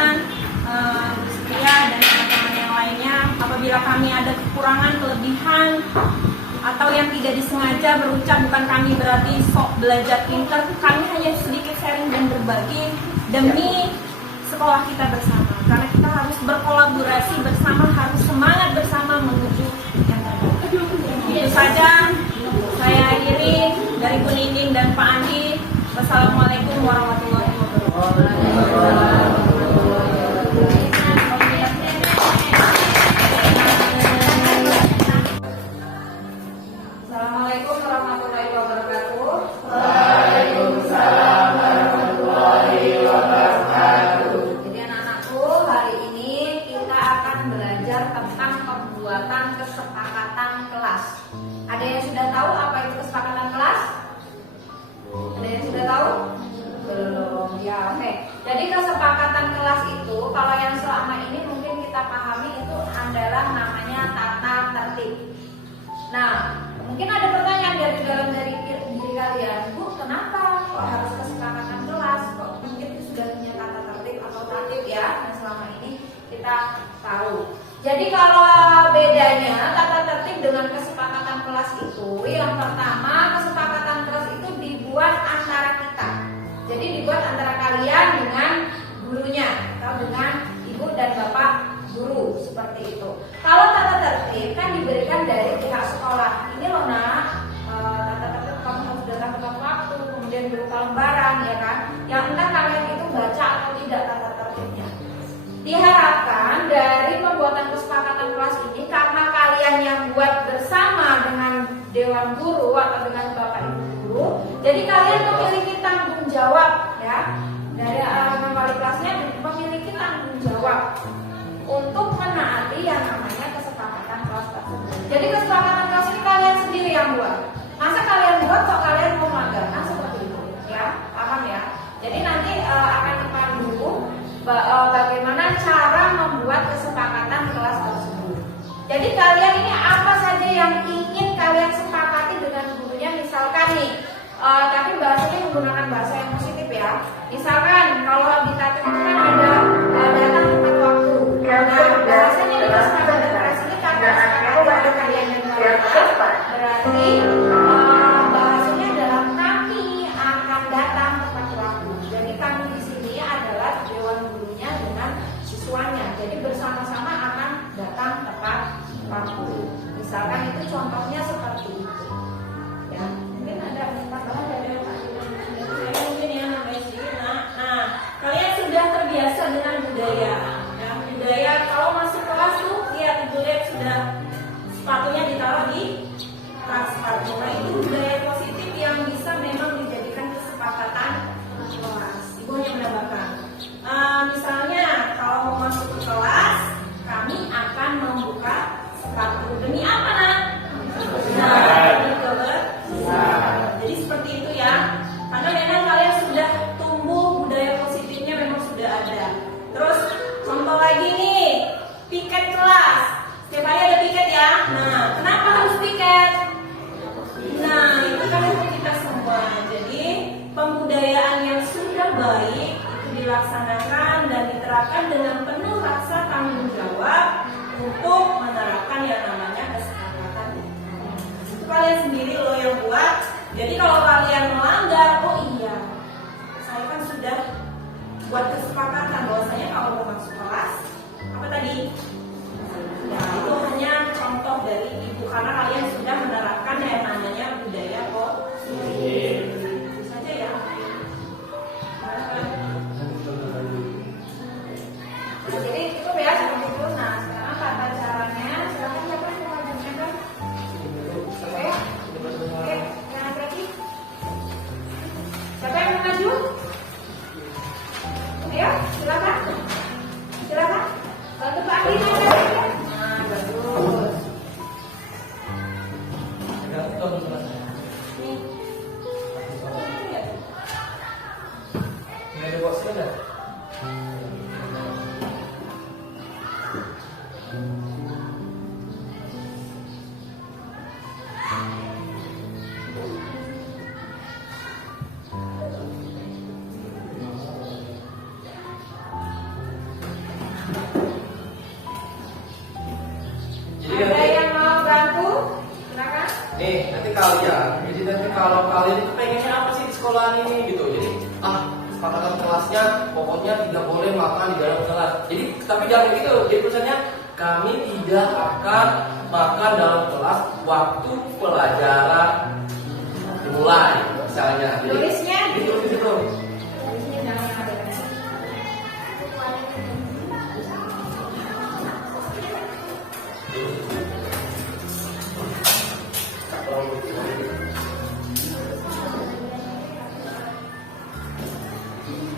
Bu Setia dan teman-teman yang lainnya. Apabila kami ada kekurangan, kelebihan atau yang tidak disengaja berucap, bukan kami berarti sok belajar pintar, kami hanya sedikit sharing dan berbagi demi sekolah kita bersama. Karena kita harus berkolaborasi bersama, harus semangat bersama menuju yang terbaik. Itu saja. Saya akhiri dari Bu Ninding dan Pak Andi. Wassalamualaikum warahmatullahi wabarakatuh. Assalamualaikum warahmatullahi wabarakatuh. Waalaikumsalam warahmatullahi wabarakatuh. Jadi anak-anakku, hari ini kita akan belajar tentang pembuatan kesepakatan kelas. Ada yang sudah tahu apa itu kesepakatan kelas? ya, yang selama ini kita tahu. Jadi kalau bedanya tata tertib dengan kesepakatan kelas itu, yang pertama kesepakatan kelas itu dibuat antara kita. Jadi dibuat antara kalian dengan gurunya atau dengan ibu dan bapak guru, seperti itu. Kalau tata tertib kan diberikan dari pihak sekolah. Ini loh nak, tata tertib kamu harus datang tepat waktu, kemudian berupa lembaran ya kan. Yang entah kalian itu baca atau tidak tata tertibnya. Diharapkan dari pembuatan kesepakatan kelas ini, karena kalian yang buat bersama dengan dewan guru atau dengan bapak ibu guru, jadi kalian memiliki tanggung jawab ya. Dari wali kelasnya memiliki tanggung jawab untuk menaati yang namanya kesepakatan kelas tersebut. Jadi kesepakatan kelas ini kalian sendiri yang buat. Masa kalian buat kok kalian mau melanggar? Nah seperti itu ya, paham ya. Jadi nanti akan dipandu bagaimana cara membuat kesepakatan kelas tersebut. Jadi kalian ini apa saja yang ingin kalian sepakati dengan gurunya, misalkan nih, tapi bahasanya menggunakan bahasa yang positif ya. Misalkan kalau habitatif itu kan ada datang tepat waktu. Nah bahasanya di kesepakatan kelas ini karena sepakati kalian yang berarti bahasanya adalah kami akan datang tepat waktu. Jadi kami di sini adalah dewan gurunya dengan siswanya. Jadi bersama-sama akan datang tepat waktu. Misalkan itu contohnya seperti itu. Ya, mungkin ada tambahan dari Pak. Saya mungkin ya namanya sedikit. Nah, kalian sudah terbiasa dengan budaya. Ya, budaya kalau masuk kelas tuh lihat ibu lihat sudah sepatunya ditaruh di rak sepatu. Nah itu budaya positif yang bisa memang dijadikan kesepakatan kelas. Ibu hanya menambahkan. Misalnya kalau mau masuk ke kelas, kami akan membuka sepatu. Demi apa nak? Jadi seperti itu ya. Karena memang kalian sudah tumbuh, budaya positifnya memang sudah ada. Terus contoh lagi nih, piket kelas. Setiap hari ada piket ya. Nah, kenapa harus piket? Nah, itu kan untuk kita semua. Jadi pembudayaan yang sudah baik itu dilaksanakan dan diterapkan dengan penuh rasa tanggung jawab untuk menerapkan yang namanya kesepakatan. Itu kalian sendiri loh yang buat. Jadi kalau kalian melanggar, oh iya, saya kan sudah buat kesepakatan bahwasanya kalau mau masuk kelas, apa tadi? Ya itu hanya contoh dari ibu karena kalian sudah menerapkan yang namanya budaya positif. Itu saja ya. Nah, jadi itu ya seperti itu. Nah sekarang tata caranya, silakan siapa yang mau menjelaskan? Oke, oke, yang ada lagi. Siapa yang mau maju? Ayo, silakan. Silakan. Bantu Pak Adi aja. Nah, bagus. Nih. Ini ada bosnya nggak? Ada yang mau bantu? Silakan. Nih, nanti kalian, jadi nanti kalau kalian itu pengennya apa sih di sekolah ini gitu. Jadi, kesepakatan kelasnya pokoknya tidak boleh makan di dalam kelas. Jadi, tapi jangan gitu. Jadi tulisannya kami tidak akan makan dalam kelas waktu pelajaran mulai, misalnya. Jadi, Tulisnya? ditulis itu. Tulisnya jangan ada.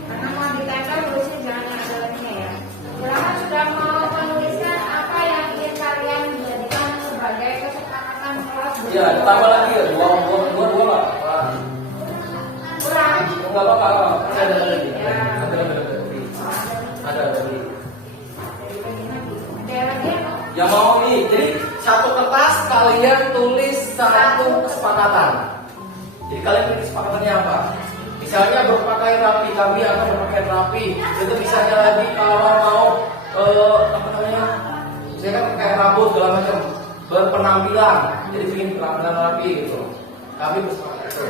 Karena mau ditempel tulisnya jangan ada lagi ya. Silakan sudah mau menuliskan apa yang ingin kalian jadikan sebagai kesepakatan kelas. Ya, tambah lagi ya, dua lah. Kurang. Enggak apa-apa, ada lagi. Ya. Ada lagi. Ada lagi ya? Yang mau nih, jadi satu kertas kalian tulis satu kesepakatan. Jadi kalian tulis kesepakatannya apa? Misalnya berpakaian rapi, kami akan berpakaian rapi. Itu misalnya lagi kalau segala macam, berpenampilan, jadi bikin penampilan rapi gitu. Kami bersepakat itu.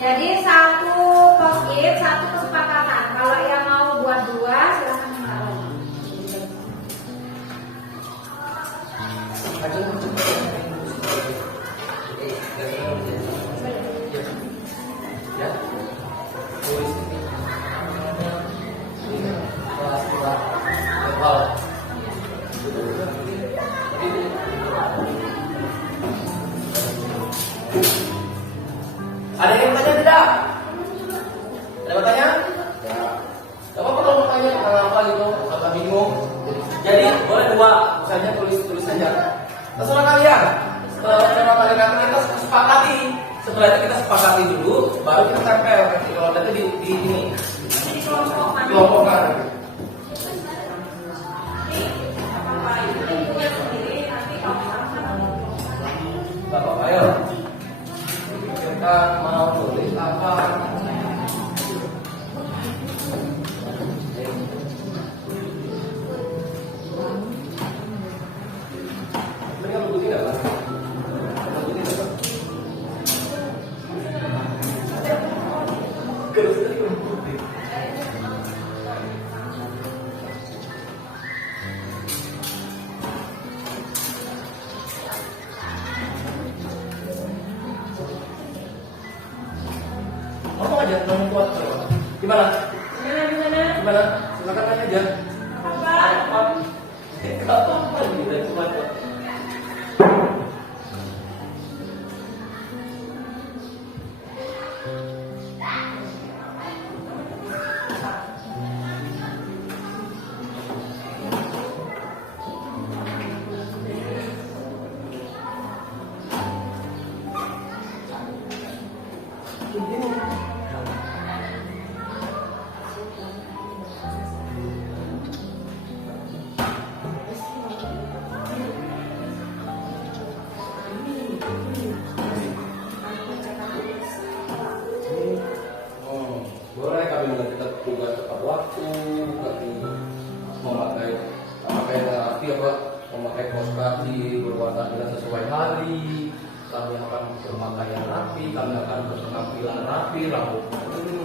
Jadi satu post-it, satu kesepakatan. Kalau yang mau buat dua, silahkan minta lagi. Ya, tulis ini. Kelas dua, level. Ada yang bertanya tidak? Ada bertanya? Ya. Gak apa-apa kalau bertanya tentang apa gitu, apa bingung. Jadi boleh dua, misalnya tulis saja. Terserah kalian. Setelah kalian kita sepakati. Setelah itu kita sepakati dulu, baru kita tempel. Kalau ada itu di ini. Kelompokkan. Bapak ayo. Kita mau tulis apa? Mereka berbunyi nggak, Mas? Berbunyi nggak? Kalau sudah berbunyi. Ngomong aja, ngomong kuat. Gimana? Gimana? Silakan tanya aja. Apa? Apa? Gitu, cuma. Boleh kami melakukan tugas tepat waktu, kami memakai terapi memakai kaos kaki berwarna dengan sesuai hari, kami akan berpakaian rapi, kami akan berpenampilan rapi, rambut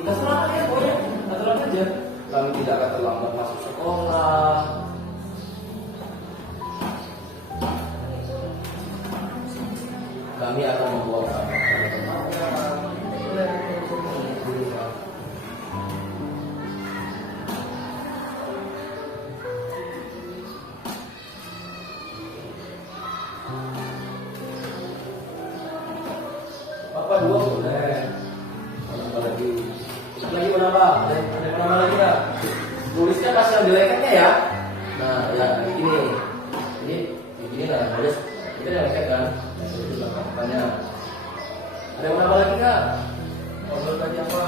terserah ya pokoknya, terserah aja. Kami tidak akan terlambat masuk sekolah. Kami akan membuang sampah pada tempatnya. Apa dua boleh? Menambah lagi. Lagi menambah? Ada menambah lagi nggak? Tulisnya kasih yang dilekatnya ya. Nah ya ini. Ini lah. Ini yang leket kan. Itu belakangnya. Ada yang menambah lagi nggak? Mau tanya apa?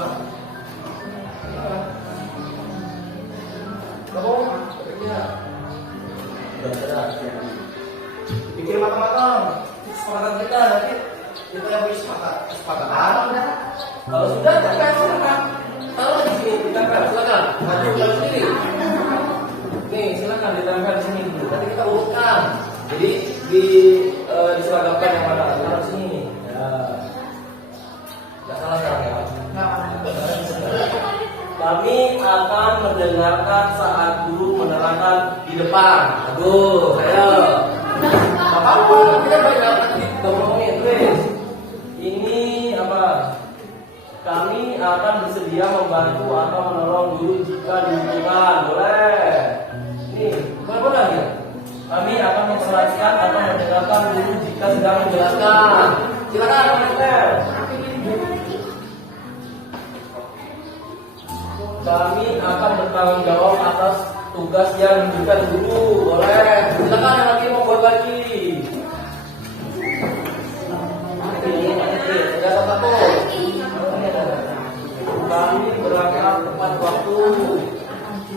Kamu? Kerja. Sudah. Pikir matang-matang. Kesepakatan kita nanti. Kita yang beri kesepakatan. Kalau sudah, tempel silakan. Taruh di sini, ditempel silakan. Maju jalan sendiri. Nih, silakan ditempel di sini dulu. Nanti kita urutkan. Jadi diseragamkan yang mana? Taruh sini. Ya. Tidak salah sekarang ya. Kami akan mendengarkan saat guru menerangkan di depan. Aduh, ayo. Apa-apa, kita banyak nanti ngomongin tulis. Ini apa? Kami akan bersedia membantu atau menolong guru jika dibutuhkan. Boleh. Ini boleh lagi. Kami akan memperhatikan atau mendengarkan guru jika sedang menjelaskan. Silakan, Pak. Kami akan bertanggung jawab atas tugas yang diberikan guru. Boleh. Silakan yang lagi mau buat lagi. Satu. Kami berangkat tepat waktu.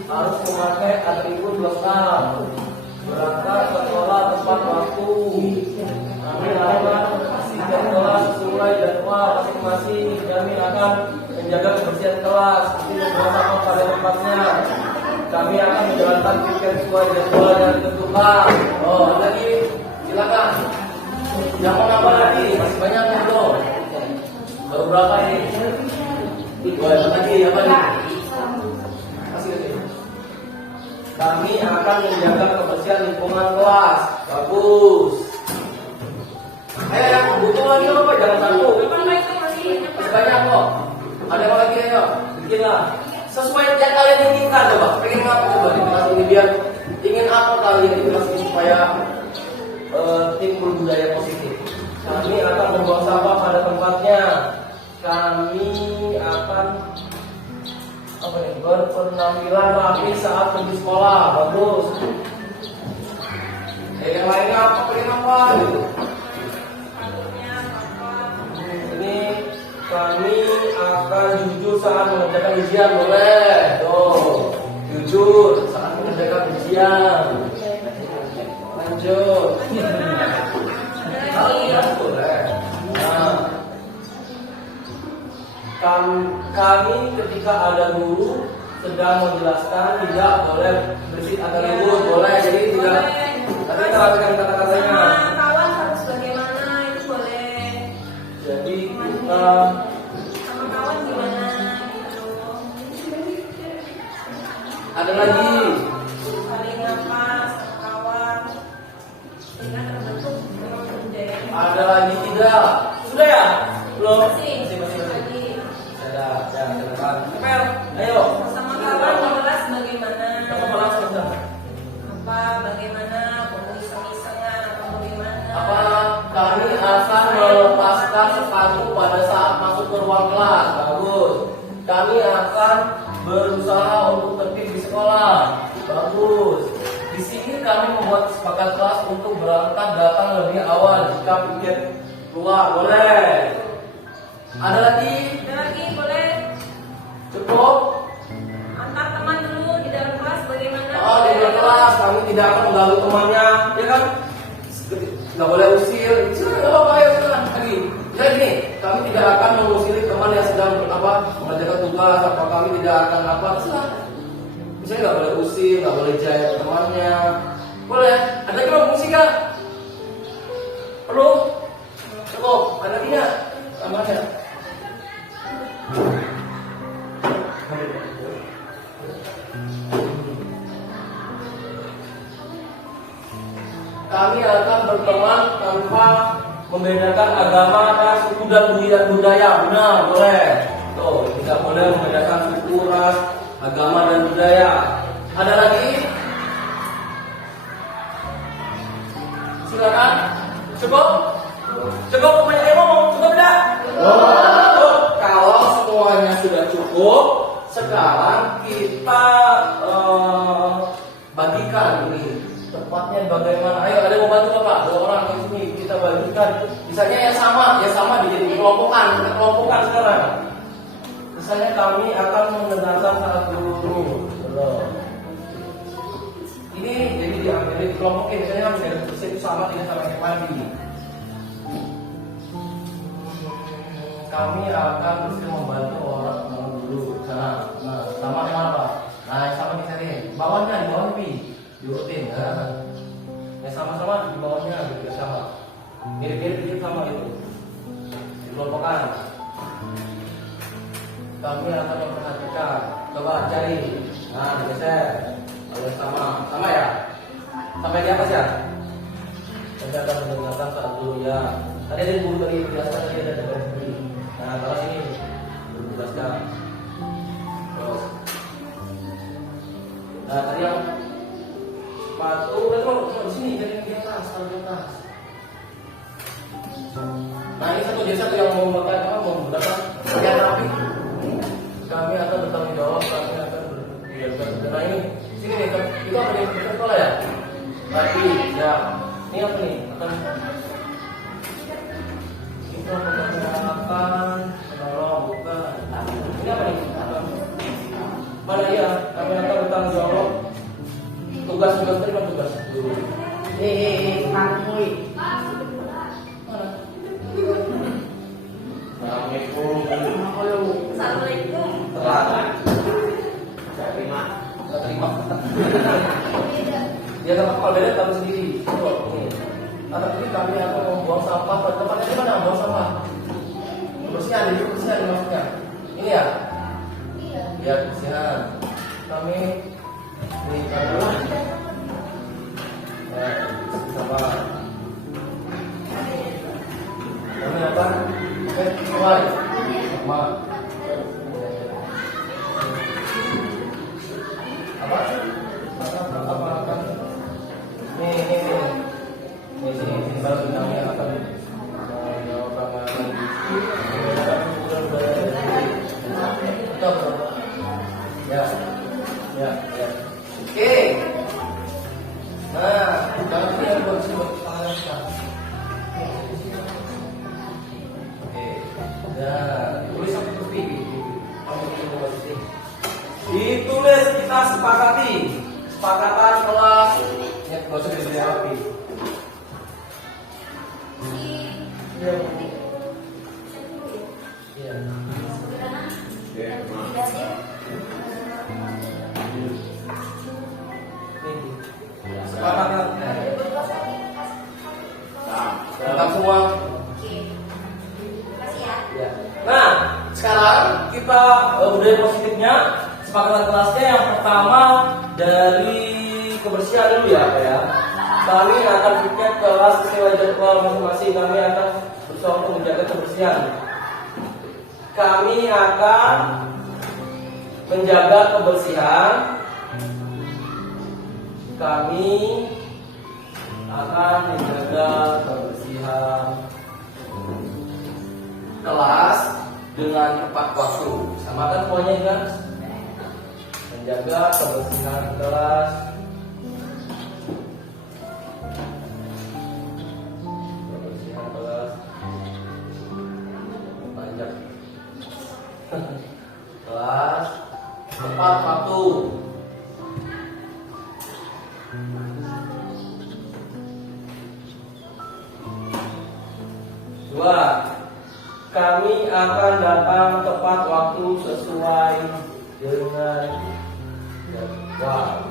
Harus memakai atribut lengkap. Berangkat sekolah tepat waktu. Kami akan membersihkan kelas sesuai jadwal masing-masing. Kami akan menjaga kebersihan kelas, membuang sampah pada tempatnya. Kami akan menjalankan piket sesuai jadwal yang ditentukan. Oh, lagi Silakan. Yang mau nambah lagi, masih banyak yang belum. Baru berapa ini? Boleh lagi apa nih? Masih lagi. Kami akan menjaga kebersihan lingkungan kelas. Bagus. Ayo yang butuh lagi apa? Jangan satu. Masih banyak kok. Ada apa lagi ayo? Bikinlah. Sesuai yang kalian inginkan coba. Pengen apa coba di kelas ini biar ingin apa kalian di kelas ini supaya timbul budaya positif. Kami akan membuang sampah pada tempatnya. Kami akan berpenampilan rapi saat pergi sekolah. Bagus. Yang lainnya apa? Pengen apa gitu? Ini kami akan jujur saat mengerjakan ujian. Boleh. Tuh, jujur saat mengerjakan ujian. Lanjut. Boleh. Nah, kami ketika ada guru sedang menjelaskan tidak boleh berisik atau ribut. Boleh. Jadi tidak. Tapi perhatikan kata-katanya. Kawan harus bagaimana itu boleh. Jadi kita Sama kawan gimana gitu. ada lagi. Saling apa sama kawan. Sehingga terbentuk budaya. Ada lagi tidak? Sudah ya? Belum? Masih. Masih. Sudah. Ya, silakan. Emel, ayo. Sama kawan mengelas bagaimana. Kamu malas sudah. Apa bagaimana iseng-isengan atau bagaimana. Apa kami akan melepaskan sepatu pada saat masuk ke ruang kelas. Bagus. Kami akan berusaha untuk tertib di sekolah. Bagus. Di sini kami membuat kesepakatan kelas untuk berangkat datang lebih awal jika piket keluar. Boleh. Ada lagi? Ada lagi boleh. Cukup? Antar teman dulu di dalam kelas bagaimana. Oh, di luar kelas kami tidak akan mengganggu temannya, ya kan? Nggak boleh usir. Silakan, nggak apa-apa, ya silakan. Lagi. Jadi kami tidak akan mengusir teman yang sedang mengerjakan tugas. Apa kami tidak akan apa? Silakan. Misalnya nggak boleh usir, nggak boleh jahit temannya. Boleh. Ada lagi mau fungsi nggak? Perlu? Cukup. Ada tidak? Tambahnya. Kami akan berteman tanpa membedakan agama, ras, suku dan budaya. Benar, boleh. Tuh, tidak boleh membedakan suku, ras, agama dan budaya. Ada lagi? Silakan. Cukup? Cukup banyak yang ngomong? Cukup tidak? Cukup. Kalau semuanya sudah cukup, sekarang kita bagikan ini. Tempatnya bagaimana? Ayo, ada mau bantu Bapak? 2 orang di sini kita bagikan. Misalnya yang sama jadi kelompokan sekarang. Misalnya kami akan mendengarkan saat guru. Ini jadi diambil dikelompokin. Misalnya itu sama tidak sama yang pagi. Kami akan berusaha membantu orang dulu. Sana, nah, sama yang mana Pak? Nah, yang sama di sini. Bawahnya di bawah nih. Diurutin ya. Yang sama-sama di bawahnya gitu sama. Mirip-mirip sama itu. Dikelompokkan. Kami akan memperhatikan. Coba cari. Nah, digeser. Kalau sama ya. Sampai di atas ya. Nanti akan mendengarkan saat dulu ya. Tadi ada guru tadi menjelaskan tadi ada garis beri. Nah, kalau sini guru menjelaskan. Terus. Nah, tadi yang sepatu, di sini jadi di atas, di atas. Nah, ini satu yang mau membedakan bagian rapi. Kami akan bertanggung jawab, kami akan berbiasa. Nah ini, sini nih, itu apa nih? Itu sekolah ya? Rapi, ya. Ini apa nih? Kita akan menolong, bukan. Ini apa nih? Mana ya? Kami akan bertanggung jawab. Tugas terima tugas dulu. Kamu Assalamualaikum. Telat. Terima. Dia dapat kalau beda tahu sendiri. Anak ini kami akan membuang sampah. Tempatnya di mana? Buang sampah. Kebersihan, jadi kebersihan maksudnya. Ini ya? Ya, kebersihan. Kami ini adalah sampah. Kami apa? Sesuai sama apa? Apa? Ini baru kami akan ya. Oke. Nah, nanti yang bersih tangan kita. Oke. Dan tulis seperti ini. Kamu itu bersih. Ditulis kita sepakati. Sepakatan kelas. Ya, gak usah diberi api. Iya. Iya. Sepakatan. Tentang semua. Ya. Nah, sekarang kita budaya positifnya sepakatan kelasnya yang pertama dari kebersihan dulu ya, Pak ya. Kami akan piket kelas sesuai jadwal masing-masing. Kami akan berusaha untuk menjaga kebersihan. Kami akan menjaga kebersihan. Kami akan menjaga kebersihan kelas dengan tepat waktu. Samakan poinnya kan? Menjaga kebersihan kelas banyak kelas tepat waktu. Dua, kami akan datang tepat waktu sesuai dengan jadwal.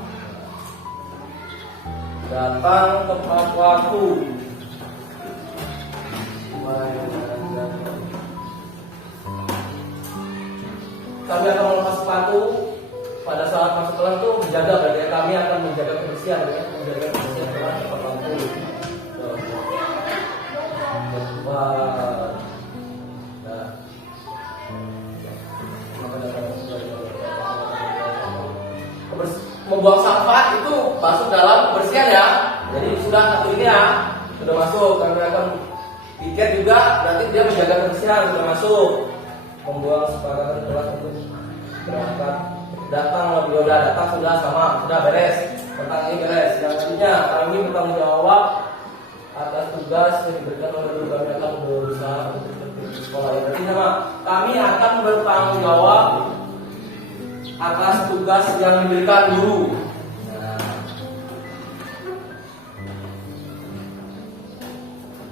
Datang tepat waktu. Kami akan melepas sepatu pada saat masuk kelas itu menjaga bagian kami akan menjaga kebersihan, ya, menjaga kebersihan kelas tepat waktu. Membuang sampah itu masuk dalam kebersihan ya. Jadi sudah satu ini ya, sudah masuk. Kami akan piket juga, nanti dia menjaga kebersihan sudah masuk. Membuang sepakatan kelas untuk berangkat datang lebih udah datang sudah sama sudah beres tentang ini beres. Yang selanjutnya kami bertanggung jawab atas tugas yang diberikan oleh guru. Kami akan berusaha untuk tertib di sekolah. Berarti sama kami akan bertanggung jawab atas tugas yang diberikan guru.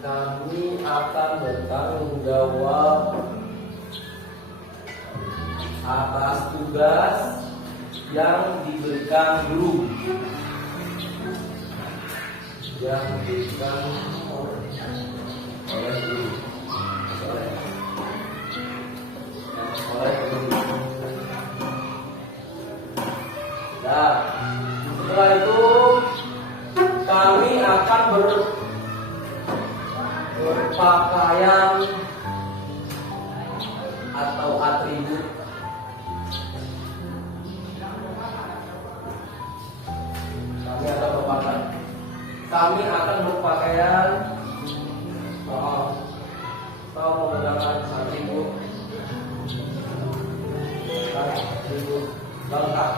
Kami akan bertanggung jawab atas tugas yang diberikan guru. Yang diberikan oleh guru. Oleh guru. Nah, setelah itu kami akan berpakaian atau atribut kami akan berpakaian atau menggunakan atribut lengkap.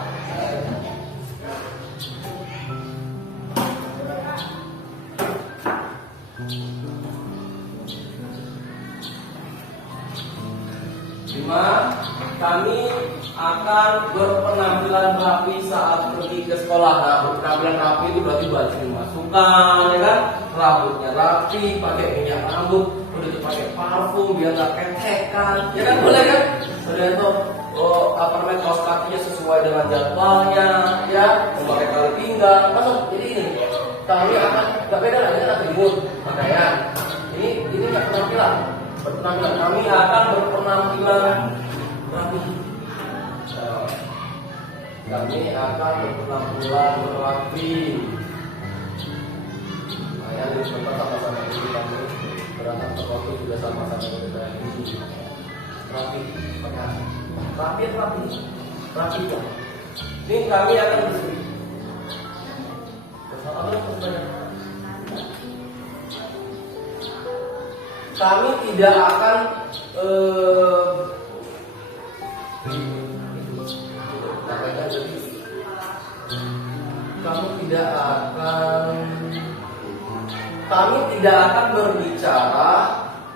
Lima, kami akan berpenampilan rapi saat pergi ke sekolah. Nah, berpenampilan rapi itu berarti baju dimasukkan, ya kan? Rambutnya rapi, pakai minyak rambut, udah itu pakai parfum biar nggak ketekan, ya kan? Boleh kan? Sudah itu, kaos kakinya sesuai dengan jadwalnya, ya, memakai tali pinggang, masuk. Jadi ini kami akan nggak beda lah, ini atribut pakaian. Ini nggak penampilan. Berpenampilan, kami akan berpenampilan rapi. Kami akan berpenampilan rapi. Nah, yang di tempat sama-sama ini kami berangkat ke waktu juga sama-sama ini rapi, rapi kan. Ini kami akan bersih. Kami tidak akan kami tidak akan berbicara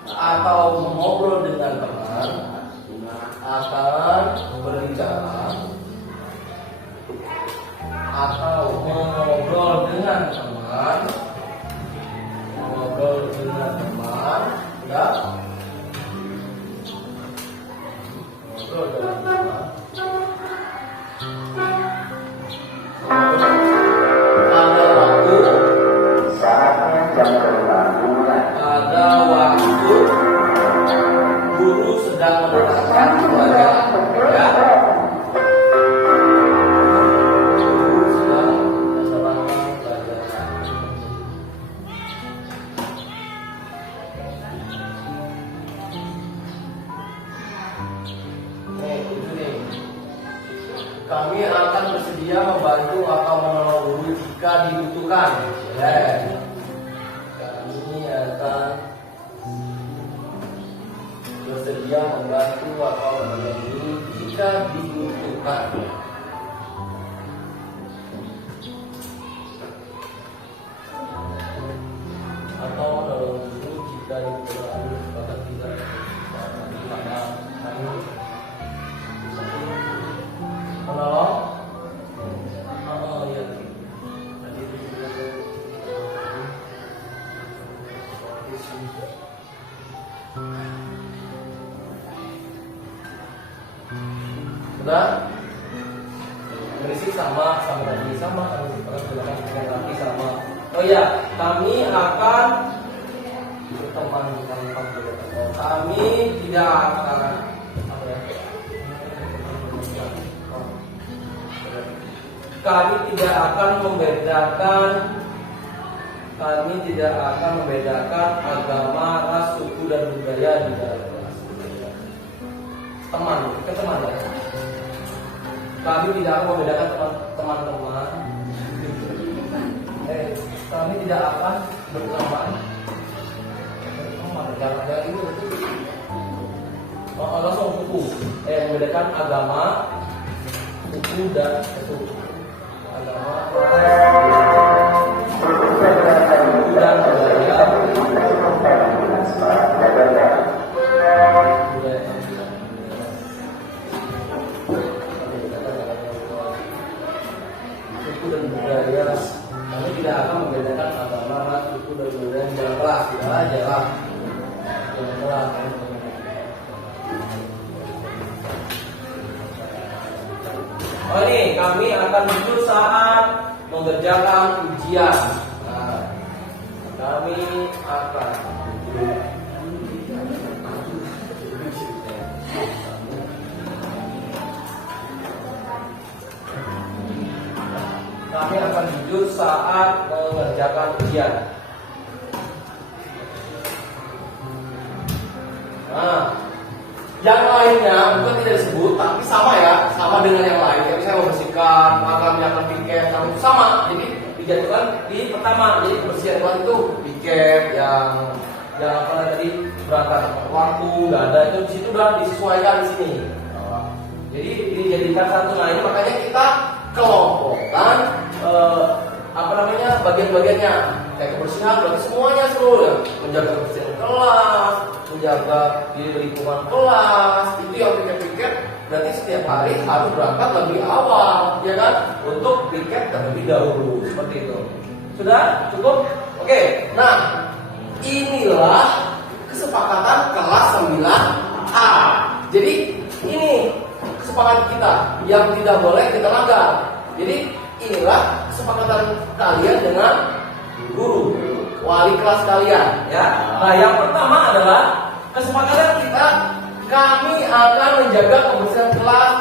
atau mengobrol dengan teman, akan berbicara atau mengobrol dengan teman, ya, ngobrol dengan teman. Ada waktu guru sedang menerangkan pelajaran, ya. Guru sedang menerangkan pelajaran. Kami akan bersedia membantu atau menolong guru jika dibutuhkan. Ya. Kami akan bersedia membantu atau menolong guru jika dibutuhkan. Atau menolong guru jika dibutuhkan. Bahkan tidak menolong. Oh iya. Sudah? Berisik sama tadi sama kami lagi sama. Oh iya, kami akan kami tidak akan apa ya? Kami tidak akan membedakan agama, ras, suku dan budaya di dalam kelas. Teman. Kami tidak akan membedakan teman-teman. Kami tidak akan berteman. Jangan itu. Langsung suku. Membedakan agama, suku dan suku. Agama, suku dan budaya. Suku dan budaya. Kami tidak akan membedakan agama, ras, suku dan budaya di dalam kelas. Tidak aja lah. Oh ini kami akan jujur saat mengerjakan ujian. Nah, kami akan jujur saat mengerjakan ujian. Nah, yang lainnya mungkin tidak disebut, tapi sama ya, sama dengan yang lain. Jadi saya membersihkan, makan piket, sama itu sama. Jadi dijatuhkan di pertama, jadi kebersihan itu piket yang apa tadi berangkat waktu, nggak ada itu di situ udah disesuaikan di sini. Jadi dijadikan satu. Nah ini makanya kita kelompokkan bagian-bagiannya. Kayak kebersihan berarti semuanya seluruh ya. Menjaga kebersihan kelas, menjaga di lingkungan kelas, itu yang piket-piket berarti setiap hari harus berangkat lebih awal, ya kan? Untuk piket terlebih dahulu, seperti itu. Sudah? Cukup? Oke. Nah, inilah kesepakatan kelas 9A. Jadi ini kesepakatan kita yang tidak boleh kita langgar. Jadi inilah kesepakatan kalian dengan Guru, wali kelas kalian, ya. Nah, yang pertama adalah kesepakatan kita, kami akan menjaga kebersihan kelas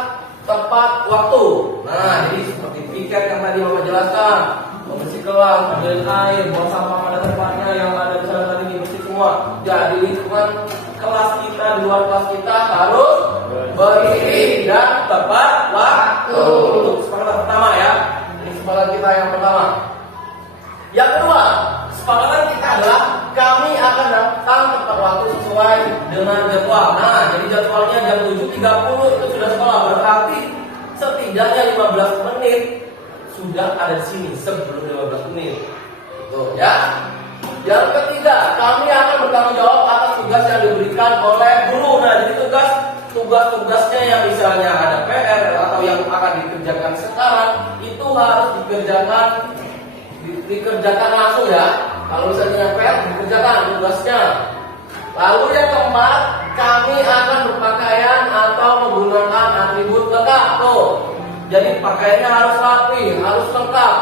tepat waktu. Nah, jadi seperti piket yang tadi Bapak jelaskan, membersih kelas, ambilin air, buang sampah pada tempatnya yang ada di sana tadi bersih semua. Jadi lingkungan kelas kita, di luar kelas kita harus bersih dan tepat waktu. Untuk kesepakatan pertama ya. Ini kesepakatan kita yang pertama. Yang kedua, kesepakatan kita adalah kami akan datang tepat waktu sesuai dengan jadwal. Nah, jadi jadwalnya jam 7.30 itu sudah sekolah. Berarti setidaknya 15 menit sudah ada di sini sebelum 15 menit. Tuh ya. Yang ketiga, kami akan bertanggung jawab atas tugas yang diberikan oleh guru. Nah, jadi tugas-tugasnya yang misalnya ada PR atau yang akan dikerjakan sekarang itu harus dikerjakan langsung ya. Kalau misalnya PR dikerjakan tugasnya. Lalu yang keempat, kami akan berpakaian atau menggunakan atribut lengkap. Tuh. Jadi pakaiannya harus rapi, harus lengkap.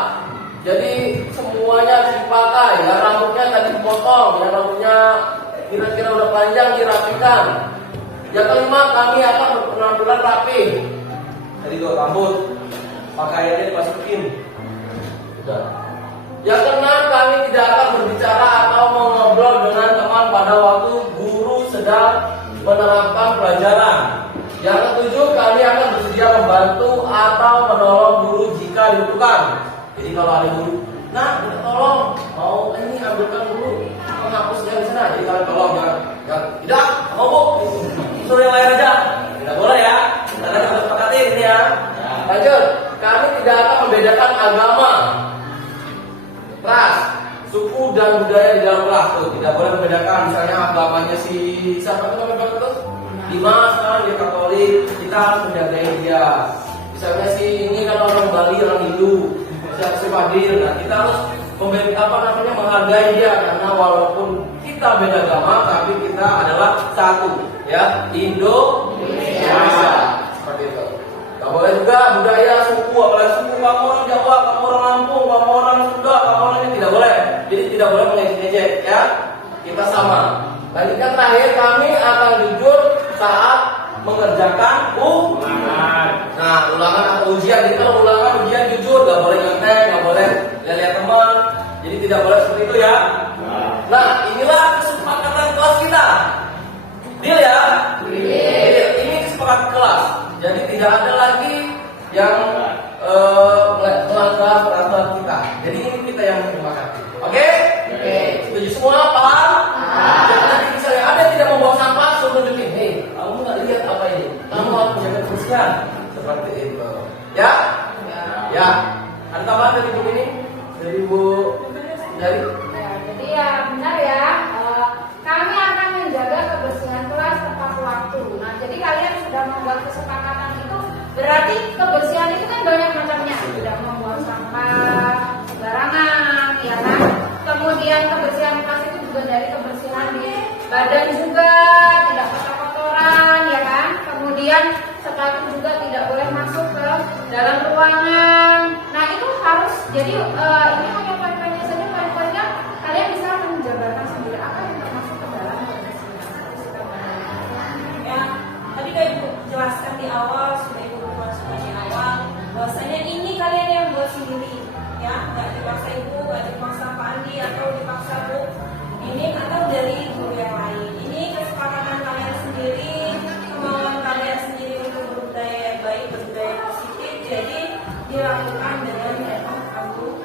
Jadi semuanya harus dipakai. Ya, rambutnya tadi dipotong, ya rambutnya kira-kira udah panjang dirapikan. Yang kelima, kami akan berpenampilan rapi. Jadi tuh rambut, pakaiannya dimasukin. Udah. Yang keenam, kami tidak akan berbicara atau mengobrol dengan teman pada waktu guru sedang menerapkan pelajaran. Yang ketujuh, kami akan bersedia membantu atau menolong guru jika dibutuhkan. Jadi kalau ada guru, nah kita tolong, mau ini ambilkan dulu penghapusnya di sana. Jadi kalian tolong jangan tidak mau bu, suruh yang lain aja. Tidak boleh ya. Kita harus sepakati ini ya. Lanjut, kami tidak akan membedakan agama, ras, suku dan budaya di dalam kelas. Tuh, tidak boleh membedakan. Misalnya agamanya si siapa itu namanya itu? Dimas sekarang dia Katolik, kita harus menjagai dia. Misalnya si ini kalau orang Bali, orang Hindu, si Fadil, nah kita harus menghargai dia karena walaupun kita beda agama tapi kita adalah satu, ya, Indonesia. Seperti itu. Gak boleh juga budaya suku, apalagi suku kamu orang Jawa, kamu orang Lampung, kamu orang Sunda, kamu orang ini tidak boleh. Jadi tidak boleh mengejek-ejek, ya. Kita sama. Dan yang terakhir, kami akan jujur saat mengerjakan ulangan. Nah, ulangan atau ujian. Jadi kalau ulangan ujian jujur, gak boleh nyontek, gak boleh lihat teman. Jadi tidak boleh seperti itu ya. Nah, inilah kesepakatan kelas kita. Deal ya? Deal. Ini kesepakatan kelas. Jadi tidak ada lagi yang melanggar peraturan kita. Jadi ini kita yang menyepakati. Oke? Setuju semua? Paham? Jadi nanti misalnya ada yang tidak membawa sampah, suruh tunjukin. Hei, kamu nggak lihat apa ini? Kamu harus menjaga kebersihan. Seperti itu. Ya? Ya. Ada tambahan dari ibu ini? Dari ibu dari? Ya, jadi ya benar ya. Kami akan menjaga kebersihan kelas tepat waktu. Nah, jadi kalian sudah membuat kesepakatan itu, berarti kebersihan itu kan banyak macamnya. Tidak membuang sampah sembarangan, ya kan? Kemudian kebersihan kelas itu juga dari kebersihan di badan juga, tidak kotor-kotoran, ya kan? Kemudian sepatu juga tidak boleh masuk ke dalam ruangan. Nah, itu harus, jadi ini hanya poin-poinnya saja, poin-poinnya kalian bisa menjabarkan sendiri apa yang termasuk ke dalam kebersihan. Ya, tadi kayak Ibu jelaskan di awal, sudah Ibu masukkan di awal, bahwasanya ini kalian yang buat sendiri, ya, nggak dipaksa Ibu, nggak dipaksa Pak Andi atau dipaksa Bu ini atau dari guru yang lain. Ini kesepakatan kalian sendiri, kemauan kalian sendiri untuk berbudaya baik, berbudaya positif, jadi dilakukan dengan penuh tanggung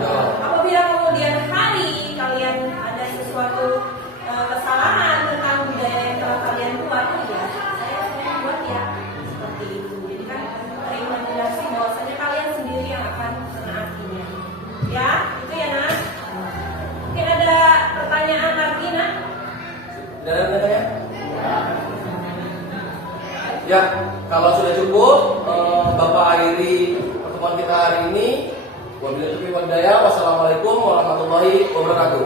jawab. Apabila kemudian hari kalian ada sesuatu kesalahan tentang budaya yang telah kalian buat, ya saya buat ya seperti itu. Jadi kan rekomendasi bahwasanya kalian sendiri yang akan menaatinya. Ya, itu ya Nak. Mungkin ada pertanyaan lagi Nak? Ada ya? Ya, kalau sudah cukup, Bapak akhiri pertemuan kita hari ini. Wabillahi taufiq wal hidayah. Wassalamualaikum warahmatullahi wabarakatuh.